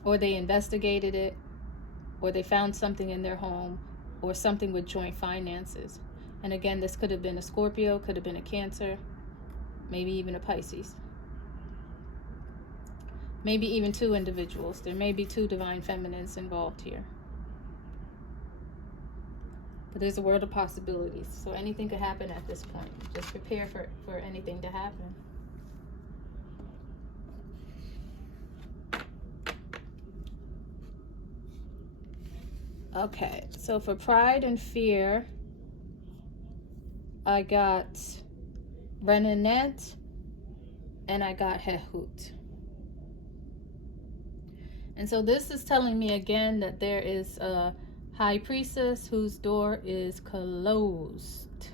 Or they investigated it. Or they found something in their home. Or something with joint finances. And again, this could have been a Scorpio, could have been a Cancer, maybe even a Pisces. Maybe even 2 individuals. There may be 2 divine feminines involved here. But there's a world of possibilities. So anything could happen at this point. Just prepare for anything to happen. Okay, so for pride and fear, I got Renanet and I got Hehut. And so this is telling me again that there is a high priestess whose door is closed.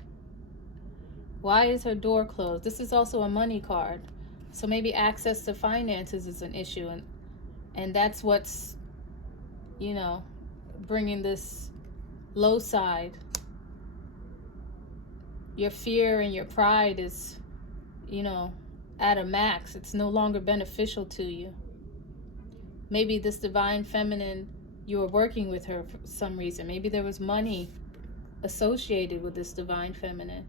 Why is her door closed? This is also a money card. So maybe access to finances is an issue. And that's what's, you know, bringing this low side. Your fear and your pride is, you know, at a max. It's no longer beneficial to you. Maybe this divine feminine, you were working with her for some reason. Maybe there was money associated with this divine feminine.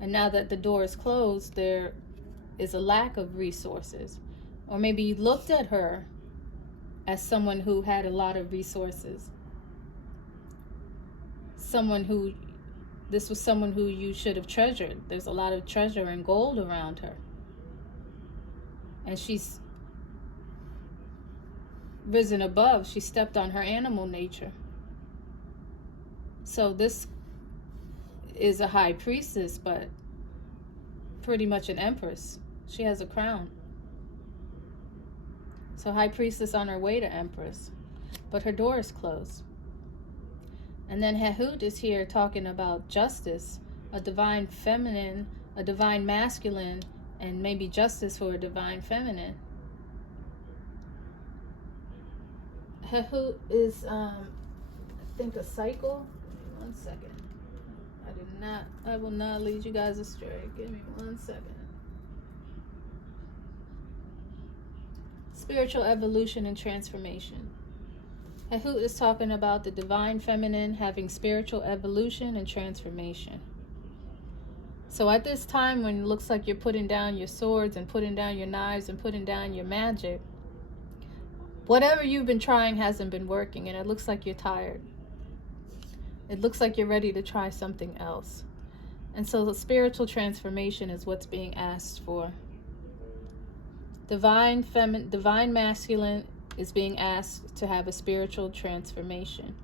And now that the door is closed, there is a lack of resources. Or maybe you looked at her as someone who had a lot of resources. This was someone who you should have treasured. There's a lot of treasure and gold around her. And she's risen above. She stepped on her animal nature. So this is a high priestess, but pretty much an empress. She has a crown. So high priestess on her way to empress, but her door is closed. And then Hehut is here talking about justice, a divine feminine, a divine masculine, and maybe justice for a divine feminine. Hehut is, I think, a cycle. Give me 1 second. I will not lead you guys astray. Give me 1 second. Spiritual evolution and transformation. Hehut is talking about the divine feminine having spiritual evolution and transformation. So at this time when it looks like you're putting down your swords and putting down your knives and putting down your magic, whatever you've been trying hasn't been working, and it looks like you're tired. It looks like you're ready to try something else. And so the spiritual transformation is what's being asked for. Divine masculine is being asked to have a spiritual transformation.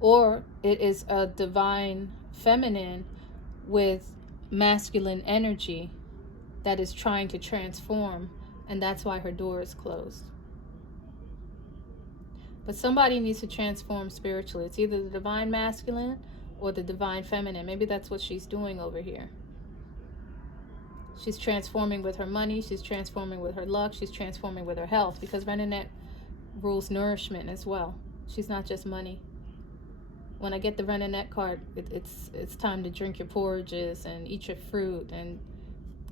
Or it is a divine feminine with masculine energy that is trying to transform, and that's why her door is closed. But somebody needs to transform spiritually. It's either the divine masculine or the divine feminine. Maybe that's what she's doing over here. She's transforming with her money. She's transforming with her luck. She's transforming with her health, because Renanet rules nourishment as well. She's not just money. When I get the Renanet card, it's time to drink your porridges and eat your fruit and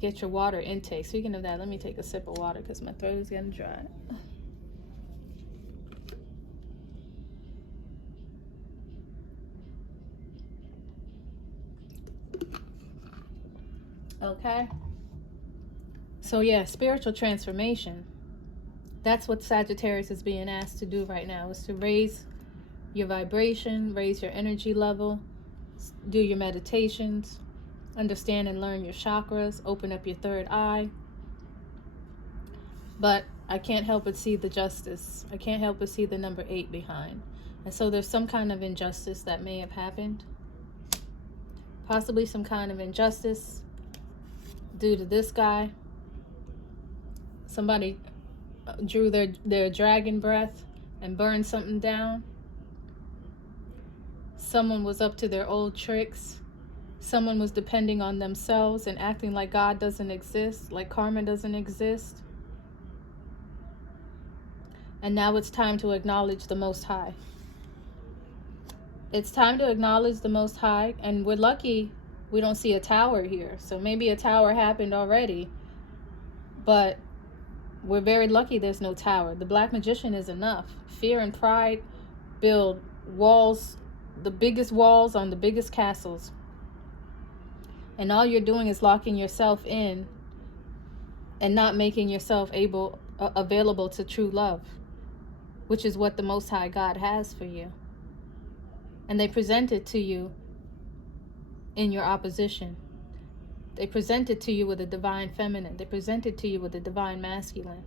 get your water intake. Speaking of that, let me take a sip of water because my throat is getting dry. Okay. So yeah, spiritual transformation. That's what Sagittarius is being asked to do right now, is to raise your vibration, raise your energy level, do your meditations, understand and learn your chakras, open up your third eye. But I can't help but see the justice. I can't help but see the number 8 behind. And so there's some kind of injustice that may have happened. Possibly some kind of injustice due to this guy. Somebody drew their dragon breath and burned something down. Someone was up to their old tricks. Someone was depending on themselves and acting like God doesn't exist, like karma doesn't exist. And now it's time to acknowledge the Most High. It's time to acknowledge the Most High, and we're lucky we don't see a tower here. So maybe a tower happened already, but we're very lucky there's no tower. The Black Magician is enough. Fear and pride build walls, the biggest walls on the biggest castles. And all you're doing is locking yourself in and not making yourself available to true love, which is what the Most High God has for you. And they present it to you in your opposition. They present it to you with a divine feminine. They present it to you with a divine masculine.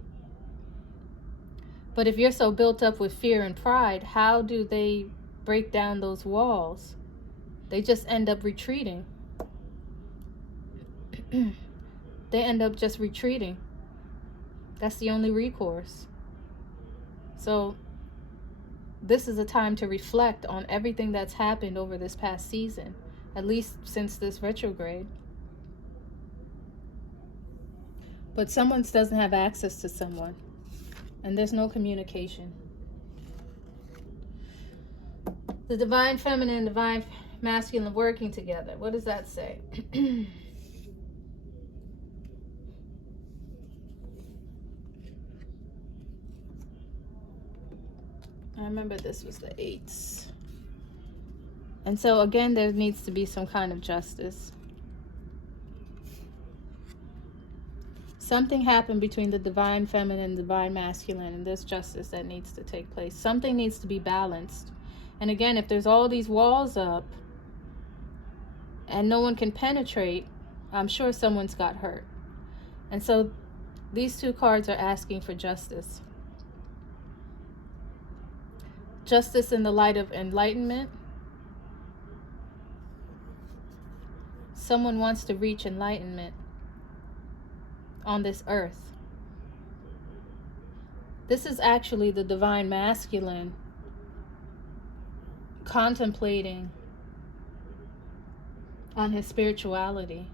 But if you're so built up with fear and pride, how do they break down those walls? They just end up retreating. They end up just retreating. That's the only recourse. So this is a time to reflect on everything that's happened over this past season, at least since this retrograde. But someone doesn't have access to someone, and there's no communication. The divine feminine and divine masculine working together. What does that say? I remember this was the 8s. And so again, there needs to be some kind of justice. Something happened between the divine feminine and divine masculine, and there's justice that needs to take place. Something needs to be balanced. And again, if there's all these walls up and no one can penetrate, I'm sure someone's got hurt. And so these two cards are asking for justice. Justice in the light of enlightenment. Someone wants to reach enlightenment on this earth. This is actually the divine masculine contemplating on his spirituality.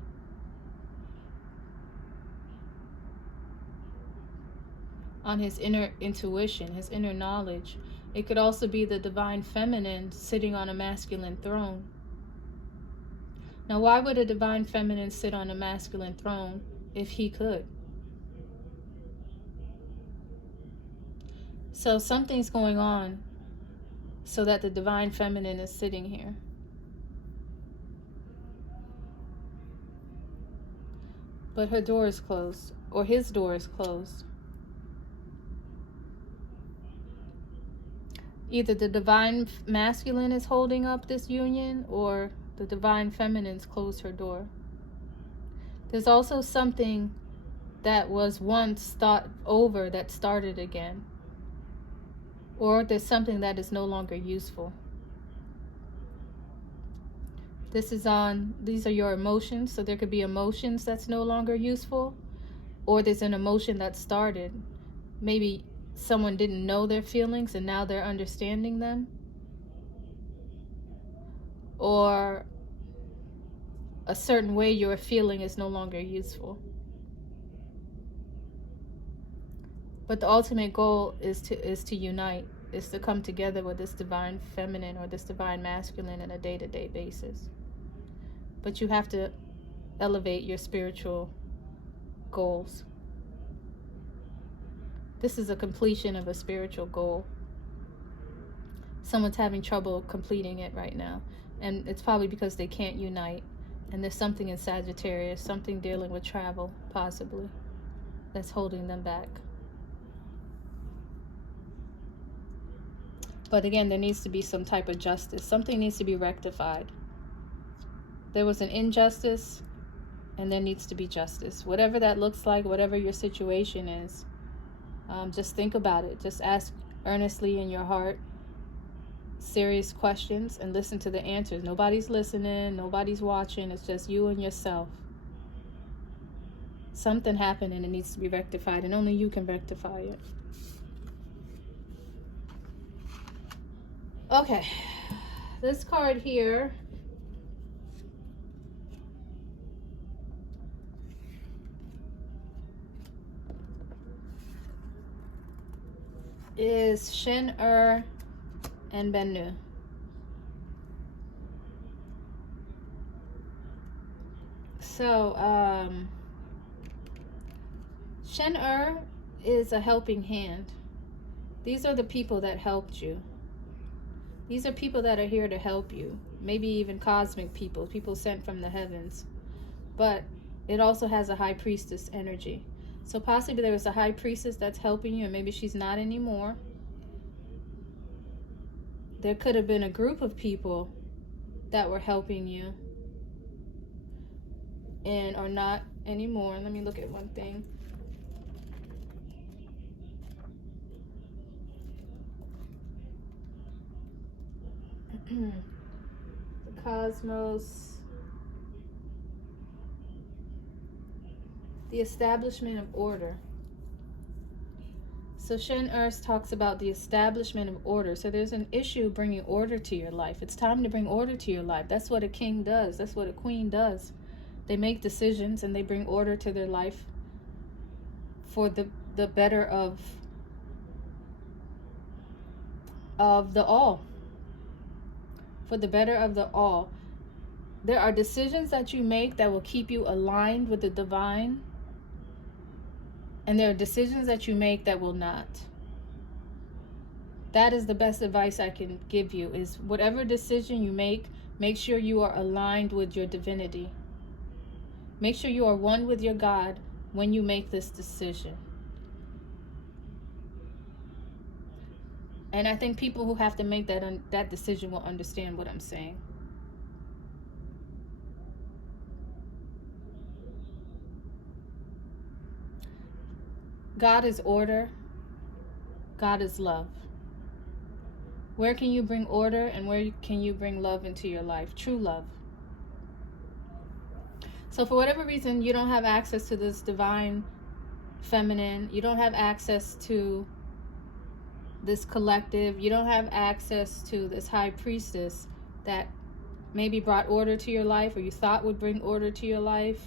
On his inner intuition, his inner knowledge. It could also be the divine feminine sitting on a masculine throne. Now, why would a divine feminine sit on a masculine throne if he could? So something's going on so that the divine feminine is sitting here. But her door is closed, or his door is closed. Either the divine masculine is holding up this union, or the divine feminine's closed her door. There's also something that was once thought over that started again. Or there's something that is no longer useful. These are your emotions, so there could be emotions that's no longer useful, or there's an emotion that started. Maybe someone didn't know their feelings and now they're understanding them. Or a certain way you're feeling is no longer useful. But the ultimate goal is to unite, is to come together with this divine feminine or this divine masculine on a day-to-day basis. But you have to elevate your spiritual goals. This is a completion of a spiritual goal. Someone's having trouble completing it right now. And it's probably because they can't unite. And there's something in Sagittarius, something dealing with travel, possibly, that's holding them back. But again, there needs to be some type of justice. Something needs to be rectified. There was an injustice, and there needs to be justice. Whatever that looks like, whatever your situation is, just think about it. Just ask earnestly in your heart serious questions and listen to the answers. Nobody's listening, nobody's watching. It's just you and yourself. Something happened and it needs to be rectified, and only you can rectify it. Okay, this card here is Shen and Bennu. So, Shen is a helping hand. These are the people that helped you. These are people that are here to help you. Maybe even cosmic people sent from the heavens. But it also has a high priestess energy. So possibly there was a high priestess that's helping you, and maybe she's not anymore. There could have been a group of people that were helping you and are not anymore. Let me look at one thing. The cosmos, the establishment of order. So Shen Earth talks about the establishment of order. So there's an issue bringing order to your life. It's time to bring order to your life. That's what a king does. That's what a queen does. They make decisions and they bring order to their life for the better of the all. For the better of the all. There are decisions that you make that will keep you aligned with the divine. And there are decisions that you make that will not. That is the best advice I can give you, is whatever decision you make sure you are aligned with your divinity. Make sure you are one with your God when you make this decision. And I think people who have to make that decision will understand what I'm saying. God is order. God is love. Where can you bring order and where can you bring love into your life? True love. So for whatever reason, you don't have access to this divine feminine. You don't have access to this collective. You don't have access to this high priestess that maybe brought order to your life or you thought would bring order to your life.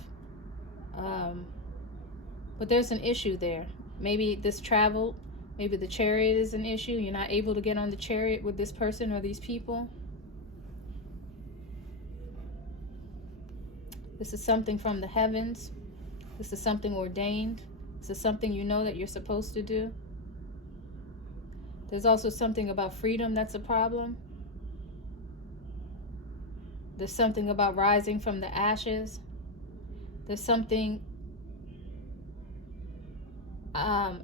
But there's an issue there. Maybe this travel, maybe the chariot is an issue. You're not able to get on the chariot with this person or these people. This is something from the heavens. This is something ordained. This is something you know that you're supposed to do. There's also something about freedom that's a problem. There's something about rising from the ashes. There's something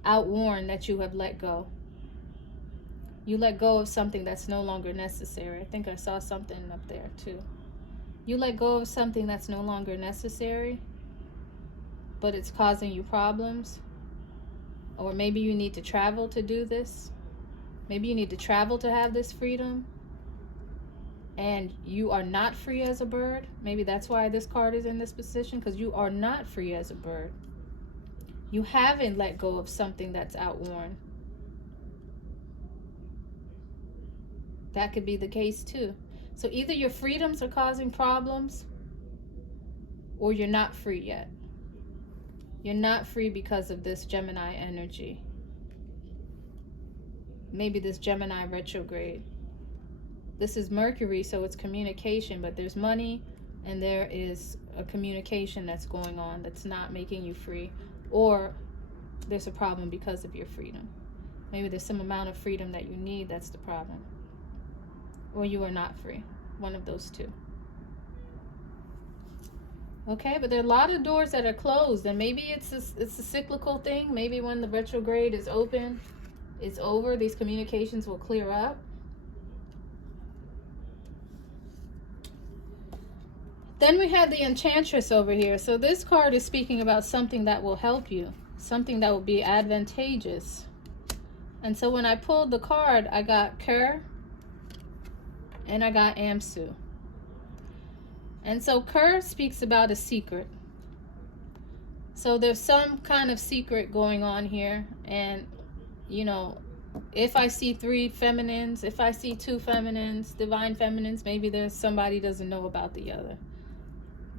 outworn that you have let go. You let go of something that's no longer necessary. I think I saw something up there too. You let go of something that's no longer necessary, but it's causing you problems. Or maybe you need to travel to do this. Maybe you need to travel to have this freedom. And you are not free as a bird. Maybe that's why this card is in this position, because you are not free as a bird. You haven't let go of something that's outworn. That could be the case too. So either your freedoms are causing problems or you're not free yet. You're not free because of this Gemini energy. Maybe this Gemini retrograde. This is Mercury, so it's communication, but there's money and there is a communication that's going on that's not making you free. Or there's a problem because of your freedom. Maybe there's some amount of freedom that you need, that's the problem. Or you are not free. One of those two. Okay, but there are a lot of doors that are closed, and maybe it's a cyclical thing. Maybe when the retrograde is open, it's over, these communications will clear up. Then we have the Enchantress over here. So this card is speaking about something that will help you, something that will be advantageous. And so when I pulled the card, I got Ker and I got Amsu. And so Ker speaks about a secret. So there's some kind of secret going on here. And, you know, if I see 3 feminines, if I see 2 feminines, divine feminines, maybe there's somebody doesn't know about the other.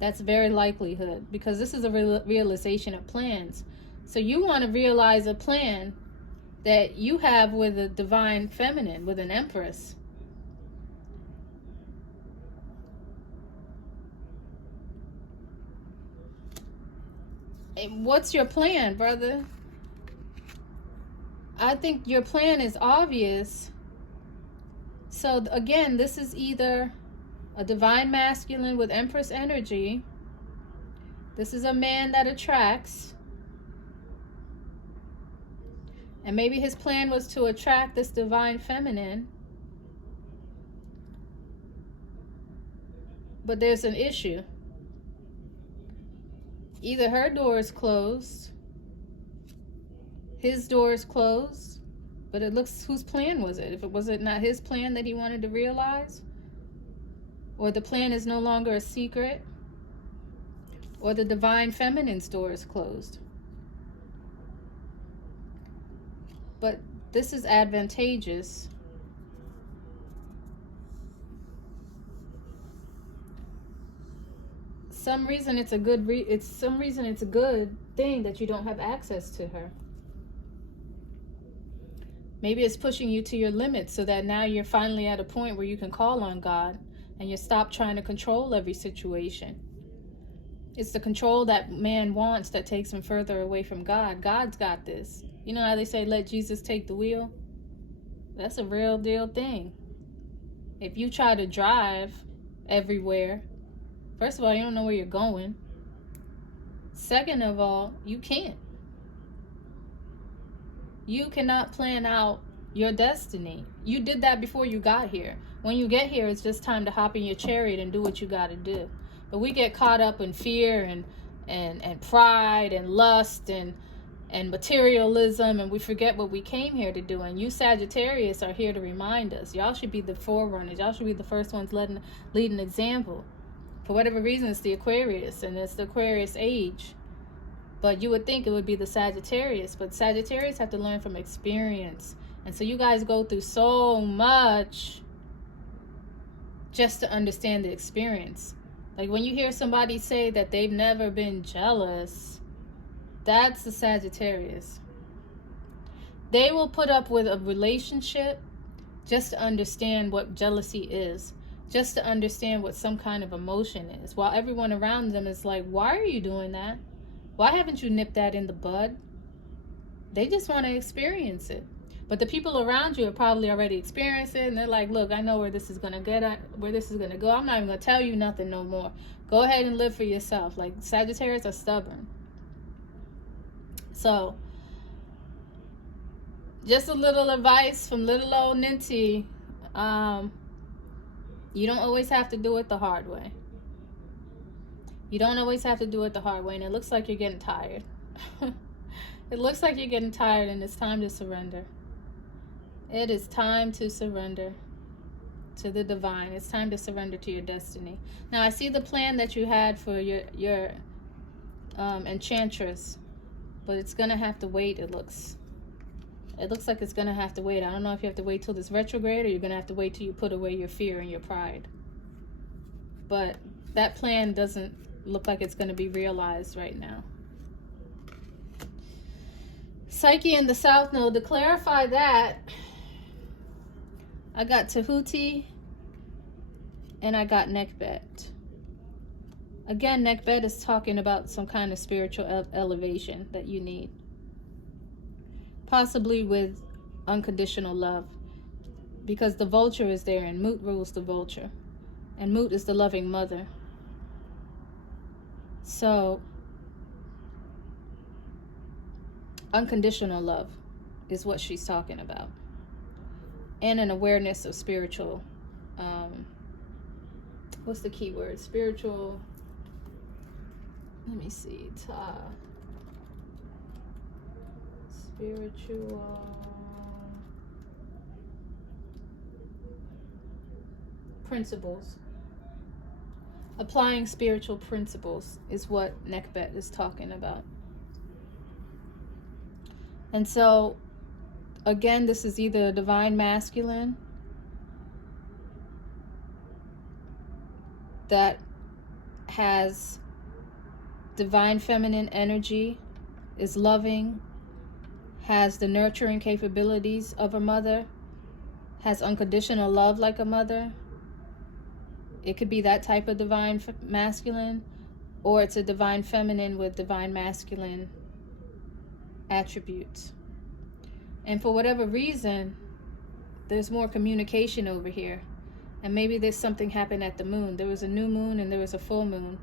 That's very likelihood, because this is a realization of plans. So you want to realize a plan that you have with a divine feminine, with an empress. And what's your plan, brother? I think your plan is obvious. So again, this is either a divine masculine with empress energy. This is a man that attracts. And maybe his plan was to attract this divine feminine. But there's an issue. Either her door is closed, his door is closed, but it looks, whose plan was it? If it was not his plan that he wanted to realize, or the plan is no longer a secret, or the divine feminine's door is closed. But this is advantageous. Some reason it's a good thing that you don't have access to her. Maybe it's pushing you to your limits so that now you're finally at a point where you can call on God and you stop trying to control every situation. It's the control that man wants that takes him further away from God. God's got this. You know how they say, let Jesus take the wheel? That's a real deal thing. If you try to drive everywhere, first of all, you don't know where you're going. Second of all, you can't. You cannot plan out your destiny. You did that before you got here. When you get here, it's just time to hop in your chariot and do what you got to do. But we get caught up in fear and pride and lust and materialism, and we forget what we came here to do. And you Sagittarius are here to remind us. Y'all should be the forerunners. Y'all should be the first ones lead an example. For whatever reason, it's the Aquarius, and it's the Aquarius age. But you would think it would be the Sagittarius. But Sagittarius have to learn from experience. And so you guys go through so much just to understand the experience. Like when you hear somebody say that they've never been jealous, that's the Sagittarius. They will put up with a relationship just to understand what jealousy is. Just to understand what some kind of emotion is. While everyone around them is like, why are you doing that? Why haven't you nipped that in the bud? They just want to experience it. But the people around you have probably already experienced it, and they're like, look, I know where this is going to go. I'm not even going to tell you nothing no more. Go ahead and live for yourself. Like, Sagittarius are stubborn. So, just a little advice from little old Ninti. You don't always have to do it the hard way. You don't always have to do it the hard way. And it looks like you're getting tired. It looks like you're getting tired, and it's time to surrender. It is time to surrender to the divine. It's time to surrender to your destiny. Now, I see the plan that you had for your enchantress, but it's going to have to wait, it looks. It looks like it's going to have to wait. I don't know if you have to wait till this retrograde, or you're going to have to wait till you put away your fear and your pride. But that plan doesn't look like it's going to be realized right now. Psyche in the South Node. To clarify that, I got Tahuti and I got Nekbet. Again, Nekbet is talking about some kind of spiritual elevation that you need. Possibly with unconditional love, because the vulture is there, and Mut rules the vulture, and Mut is the loving mother. So unconditional love is what she's talking about, and an awareness of spiritual what's the key word? Spiritual, let me see, spiritual principles. Applying spiritual principles is what Nekbet is talking about. And so, again, this is either a divine masculine that has divine feminine energy, is loving, has the nurturing capabilities of a mother, has unconditional love like a mother. It could be that type of divine masculine, or it's a divine feminine with divine masculine attributes. And for whatever reason, there's more communication over here. And maybe there's something happened at the moon. There was a new moon and there was a full moon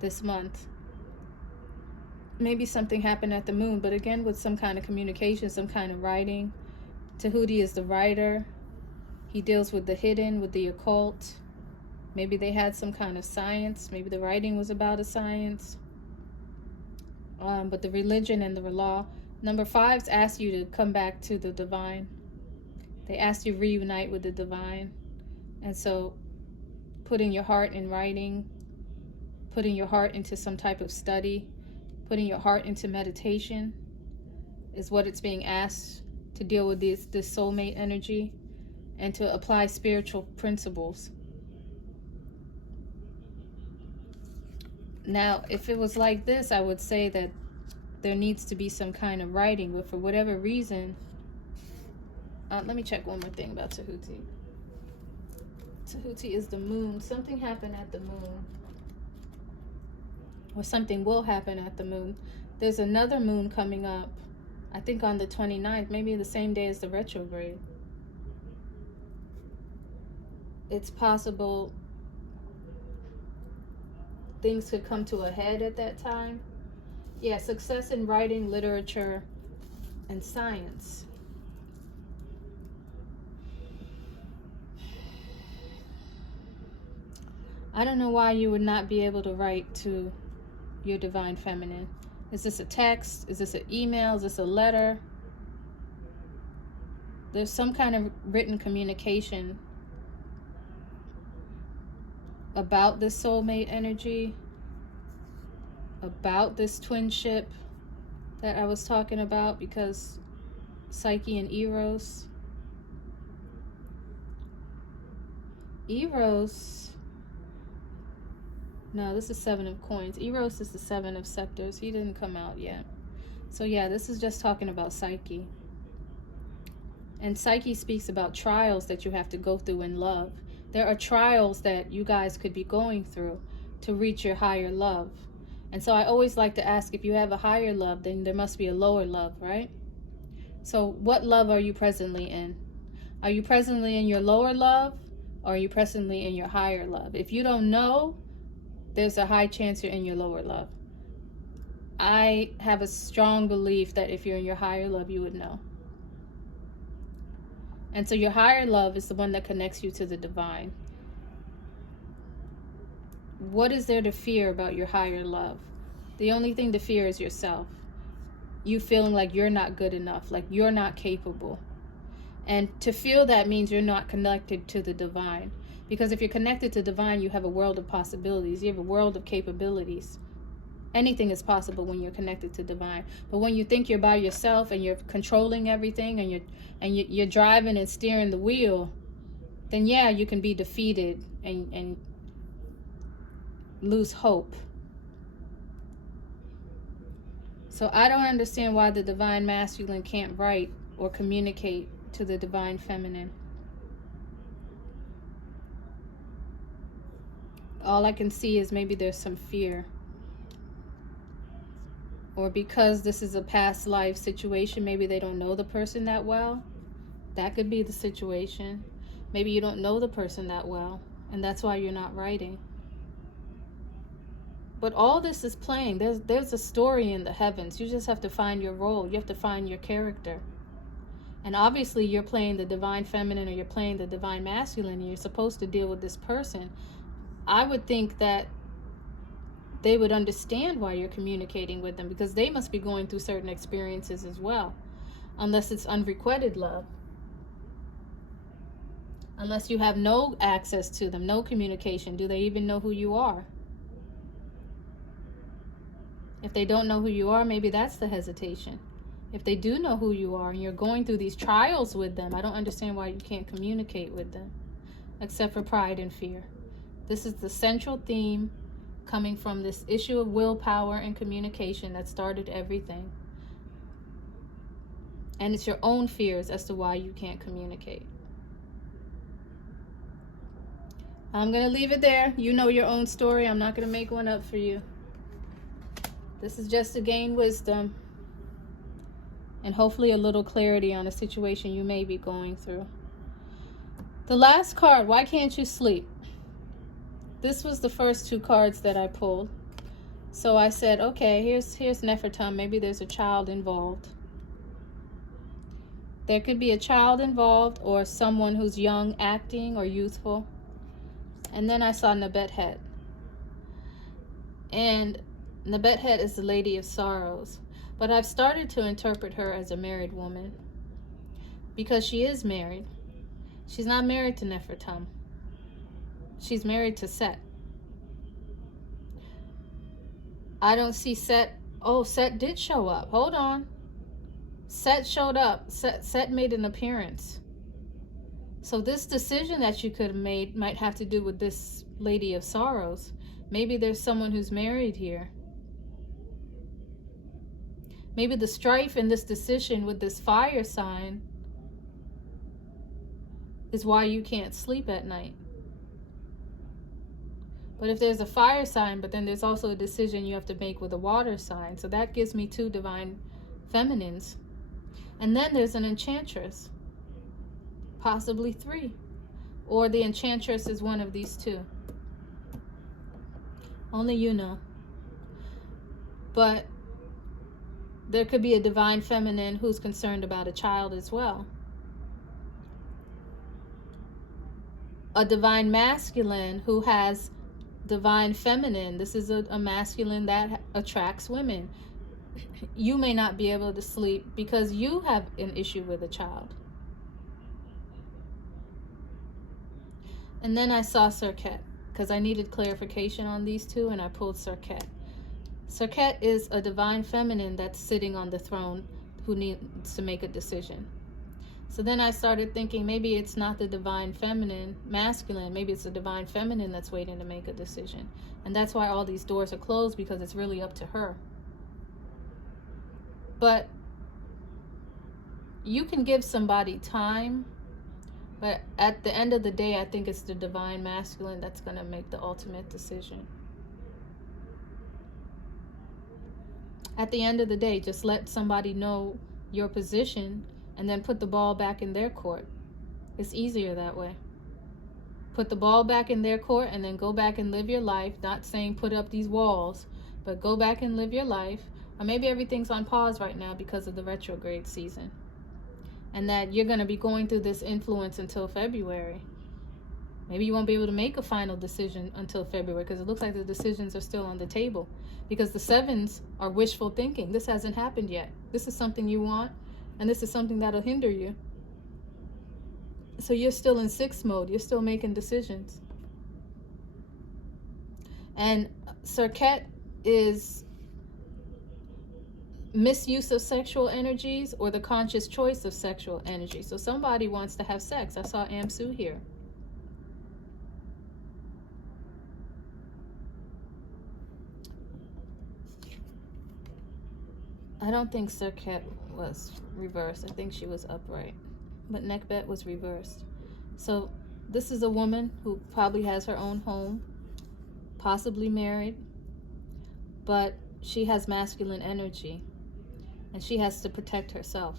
this month. maybe something happened at the moon, but again with some kind of communication, some kind of writing. Tahuti is the writer. He deals with the hidden, with the occult. Maybe they had some kind of science. Maybe the writing was about a science. But the religion and the law. Number 5s ask you to come back to the divine. They ask you to reunite with the divine. And so putting your heart in writing, putting your heart into some type of study, putting your heart into meditation is what it's being asked to deal with this soulmate energy and to apply spiritual principles. Now, if it was like this, I would say that there needs to be some kind of writing, but for whatever reason, let me check one more thing about Tahuti. Tahuti is the moon. Something happened at the moon. Or something will happen at the moon. There's another moon coming up, I think on the 29th, maybe the same day as the retrograde. It's possible things could come to a head at that time. Yeah, success in writing, literature, and science. I don't know why you would not be able to write to your divine feminine. Is this a text? Is this an email? Is this a letter? There's some kind of written communication about this soulmate energy, about this twinship that I was talking about, because Psyche and Eros. No, this is 7 of coins. Eros is the 7 of scepters. He didn't come out yet. So yeah, this is just talking about Psyche. And Psyche speaks about trials that you have to go through in love. There are trials that you guys could be going through to reach your higher love. And so I always like to ask, if you have a higher love, then there must be a lower love, right? So what love are you presently in? Are you presently in your lower love, or are you presently in your higher love? If you don't know, there's a high chance you're in your lower love. I have a strong belief that if you're in your higher love, you would know. And so your higher love is the one that connects you to the divine. What is there to fear about your higher love? The only thing to fear is yourself. You feeling like you're not good enough, like you're not capable. And to feel that means you're not connected to the divine. Because if you're connected to divine, you have a world of possibilities. You have a world of capabilities. Anything is possible when you're connected to divine. But when you think you're by yourself and you're controlling everything and you're driving and steering the wheel, then yeah, you can be defeated and lose hope. So I don't understand why the divine masculine can't write or communicate to the divine feminine. All I can see is maybe there's some fear. Or because this is a past life situation, maybe they don't know the person that well. That could be the situation. Maybe you don't know the person that well, and that's why you're not writing. But all this is playing. There's a story in the heavens. You just have to find your role. You have to find your character. And obviously you're playing the divine feminine or you're playing the divine masculine, and you're supposed to deal with this person. I would think that they would understand why you're communicating with them, because they must be going through certain experiences as well. Unless it's unrequited love. Unless you have no access to them, no communication. Do they even know who you are? If they don't know who you are, maybe that's the hesitation. If they do know who you are and you're going through these trials with them, I don't understand why you can't communicate with them, except for pride and fear. This is the central theme coming from this issue of willpower and communication that started everything. And it's your own fears as to why you can't communicate. I'm going to leave it there. You know your own story. I'm not going to make one up for you. This is just to gain wisdom and hopefully a little clarity on a situation you may be going through. The last card, why can't you sleep? This was the first 2 cards that I pulled. So I said, okay, here's Nefertum. Maybe there's a child involved. There could be a child involved or someone who's young acting or youthful. And then I saw Nebet-Het. And Nebet-Het is the Lady of Sorrows. But I've started to interpret her as a married woman. Because she is married. She's not married to Nefertum. She's married to Set. I don't see Set. Oh, Set did show up. Hold on. Set showed up. Set made an appearance. So this decision that you could have made might have to do with this Lady of Sorrows. Maybe there's someone who's married here. Maybe the strife in this decision with this fire sign is why you can't sleep at night. But if there's a fire sign, but then there's also a decision you have to make with a water sign. So that gives me two divine feminines. And then there's an enchantress. Possibly three. Or the enchantress is one of these two. Only you know. But there could be a divine feminine who's concerned about a child as well. A divine masculine who has divine feminine. This is a masculine that attracts women. You may not be able to sleep because you have an issue with a child. And then I saw Serket because I needed clarification on these two, and I pulled Serket. Serket is a divine feminine that's sitting on the throne who needs to make a decision. So then I started thinking maybe it's not the divine feminine, masculine. Maybe it's the divine feminine that's waiting to make a decision. And that's why all these doors are closed, because it's really up to her. But you can give somebody time. But at the end of the day, I think it's the divine masculine that's going to make the ultimate decision. At the end of the day, just let somebody know your position and then put the ball back in their court. It's easier that way. Put the ball back in their court and then go back and live your life. Not saying put up these walls, but go back and live your life. Or maybe everything's on pause right now because of the retrograde season. And that you're going to be going through this influence until February. Maybe you won't be able to make a final decision until February because it looks like the decisions are still on the table. Because the sevens are wishful thinking. This hasn't happened yet. This is something you want. And this is something that'll hinder you. So you're still in 6 mode. You're still making decisions. And Serket is misuse of sexual energies or the conscious choice of sexual energy. So somebody wants to have sex. I saw Amsu here. I don't think Serket was reversed. I think she was upright. But Nekbet was reversed. So this is a woman who probably has her own home, possibly married, but she has masculine energy and she has to protect herself.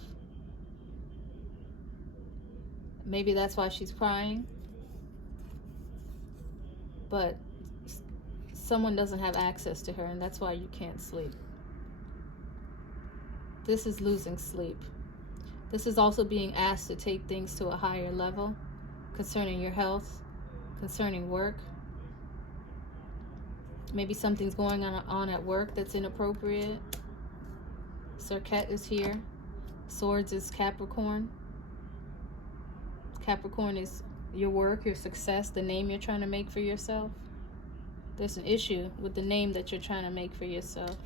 Maybe that's why she's crying, but someone doesn't have access to her and that's why you can't sleep. This is losing sleep. This is also being asked to take things to a higher level concerning your health, concerning work. Maybe something's going on at work that's inappropriate. Serket is here. Swords is Capricorn. Capricorn is your work, your success, the name you're trying to make for yourself. There's an issue with the name that you're trying to make for yourself.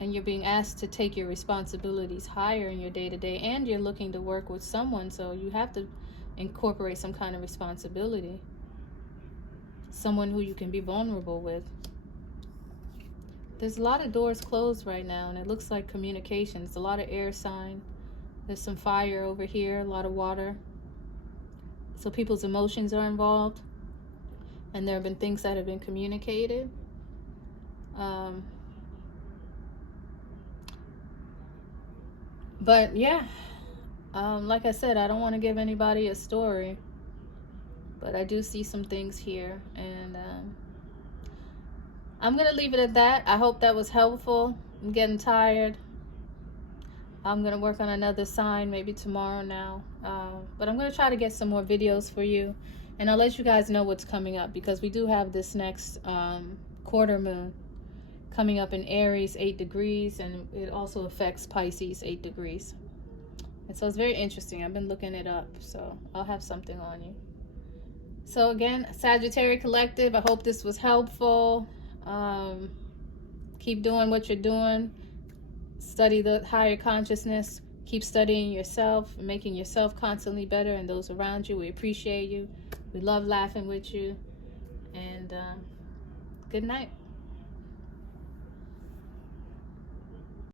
And you're being asked to take your responsibilities higher in your day-to-day, and you're looking to work with someone, so you have to incorporate some kind of responsibility. Someone who you can be vulnerable with. There's a lot of doors closed right now, and it looks like communications. A lot of air sign. There's some fire over here, a lot of water. So people's emotions are involved, and there have been things that have been communicated. But yeah, like I said, I don't want to give anybody a story, but I do see some things here, and I'm going to leave it at that. I hope that was helpful. I'm getting tired. I'm going to work on another sign maybe tomorrow now. But I'm going to try to get some more videos for you. And I'll let you guys know what's coming up, because we do have this next quarter moon coming up in Aries, 8 degrees. And it also affects Pisces, 8 degrees. And so it's very interesting. I've been looking it up. So I'll have something on you. So again, Sagittarius Collective, I hope this was helpful. Keep doing what you're doing. Study the higher consciousness. Keep studying yourself and making yourself constantly better, and those around you. We appreciate you. We love laughing with you. And good night.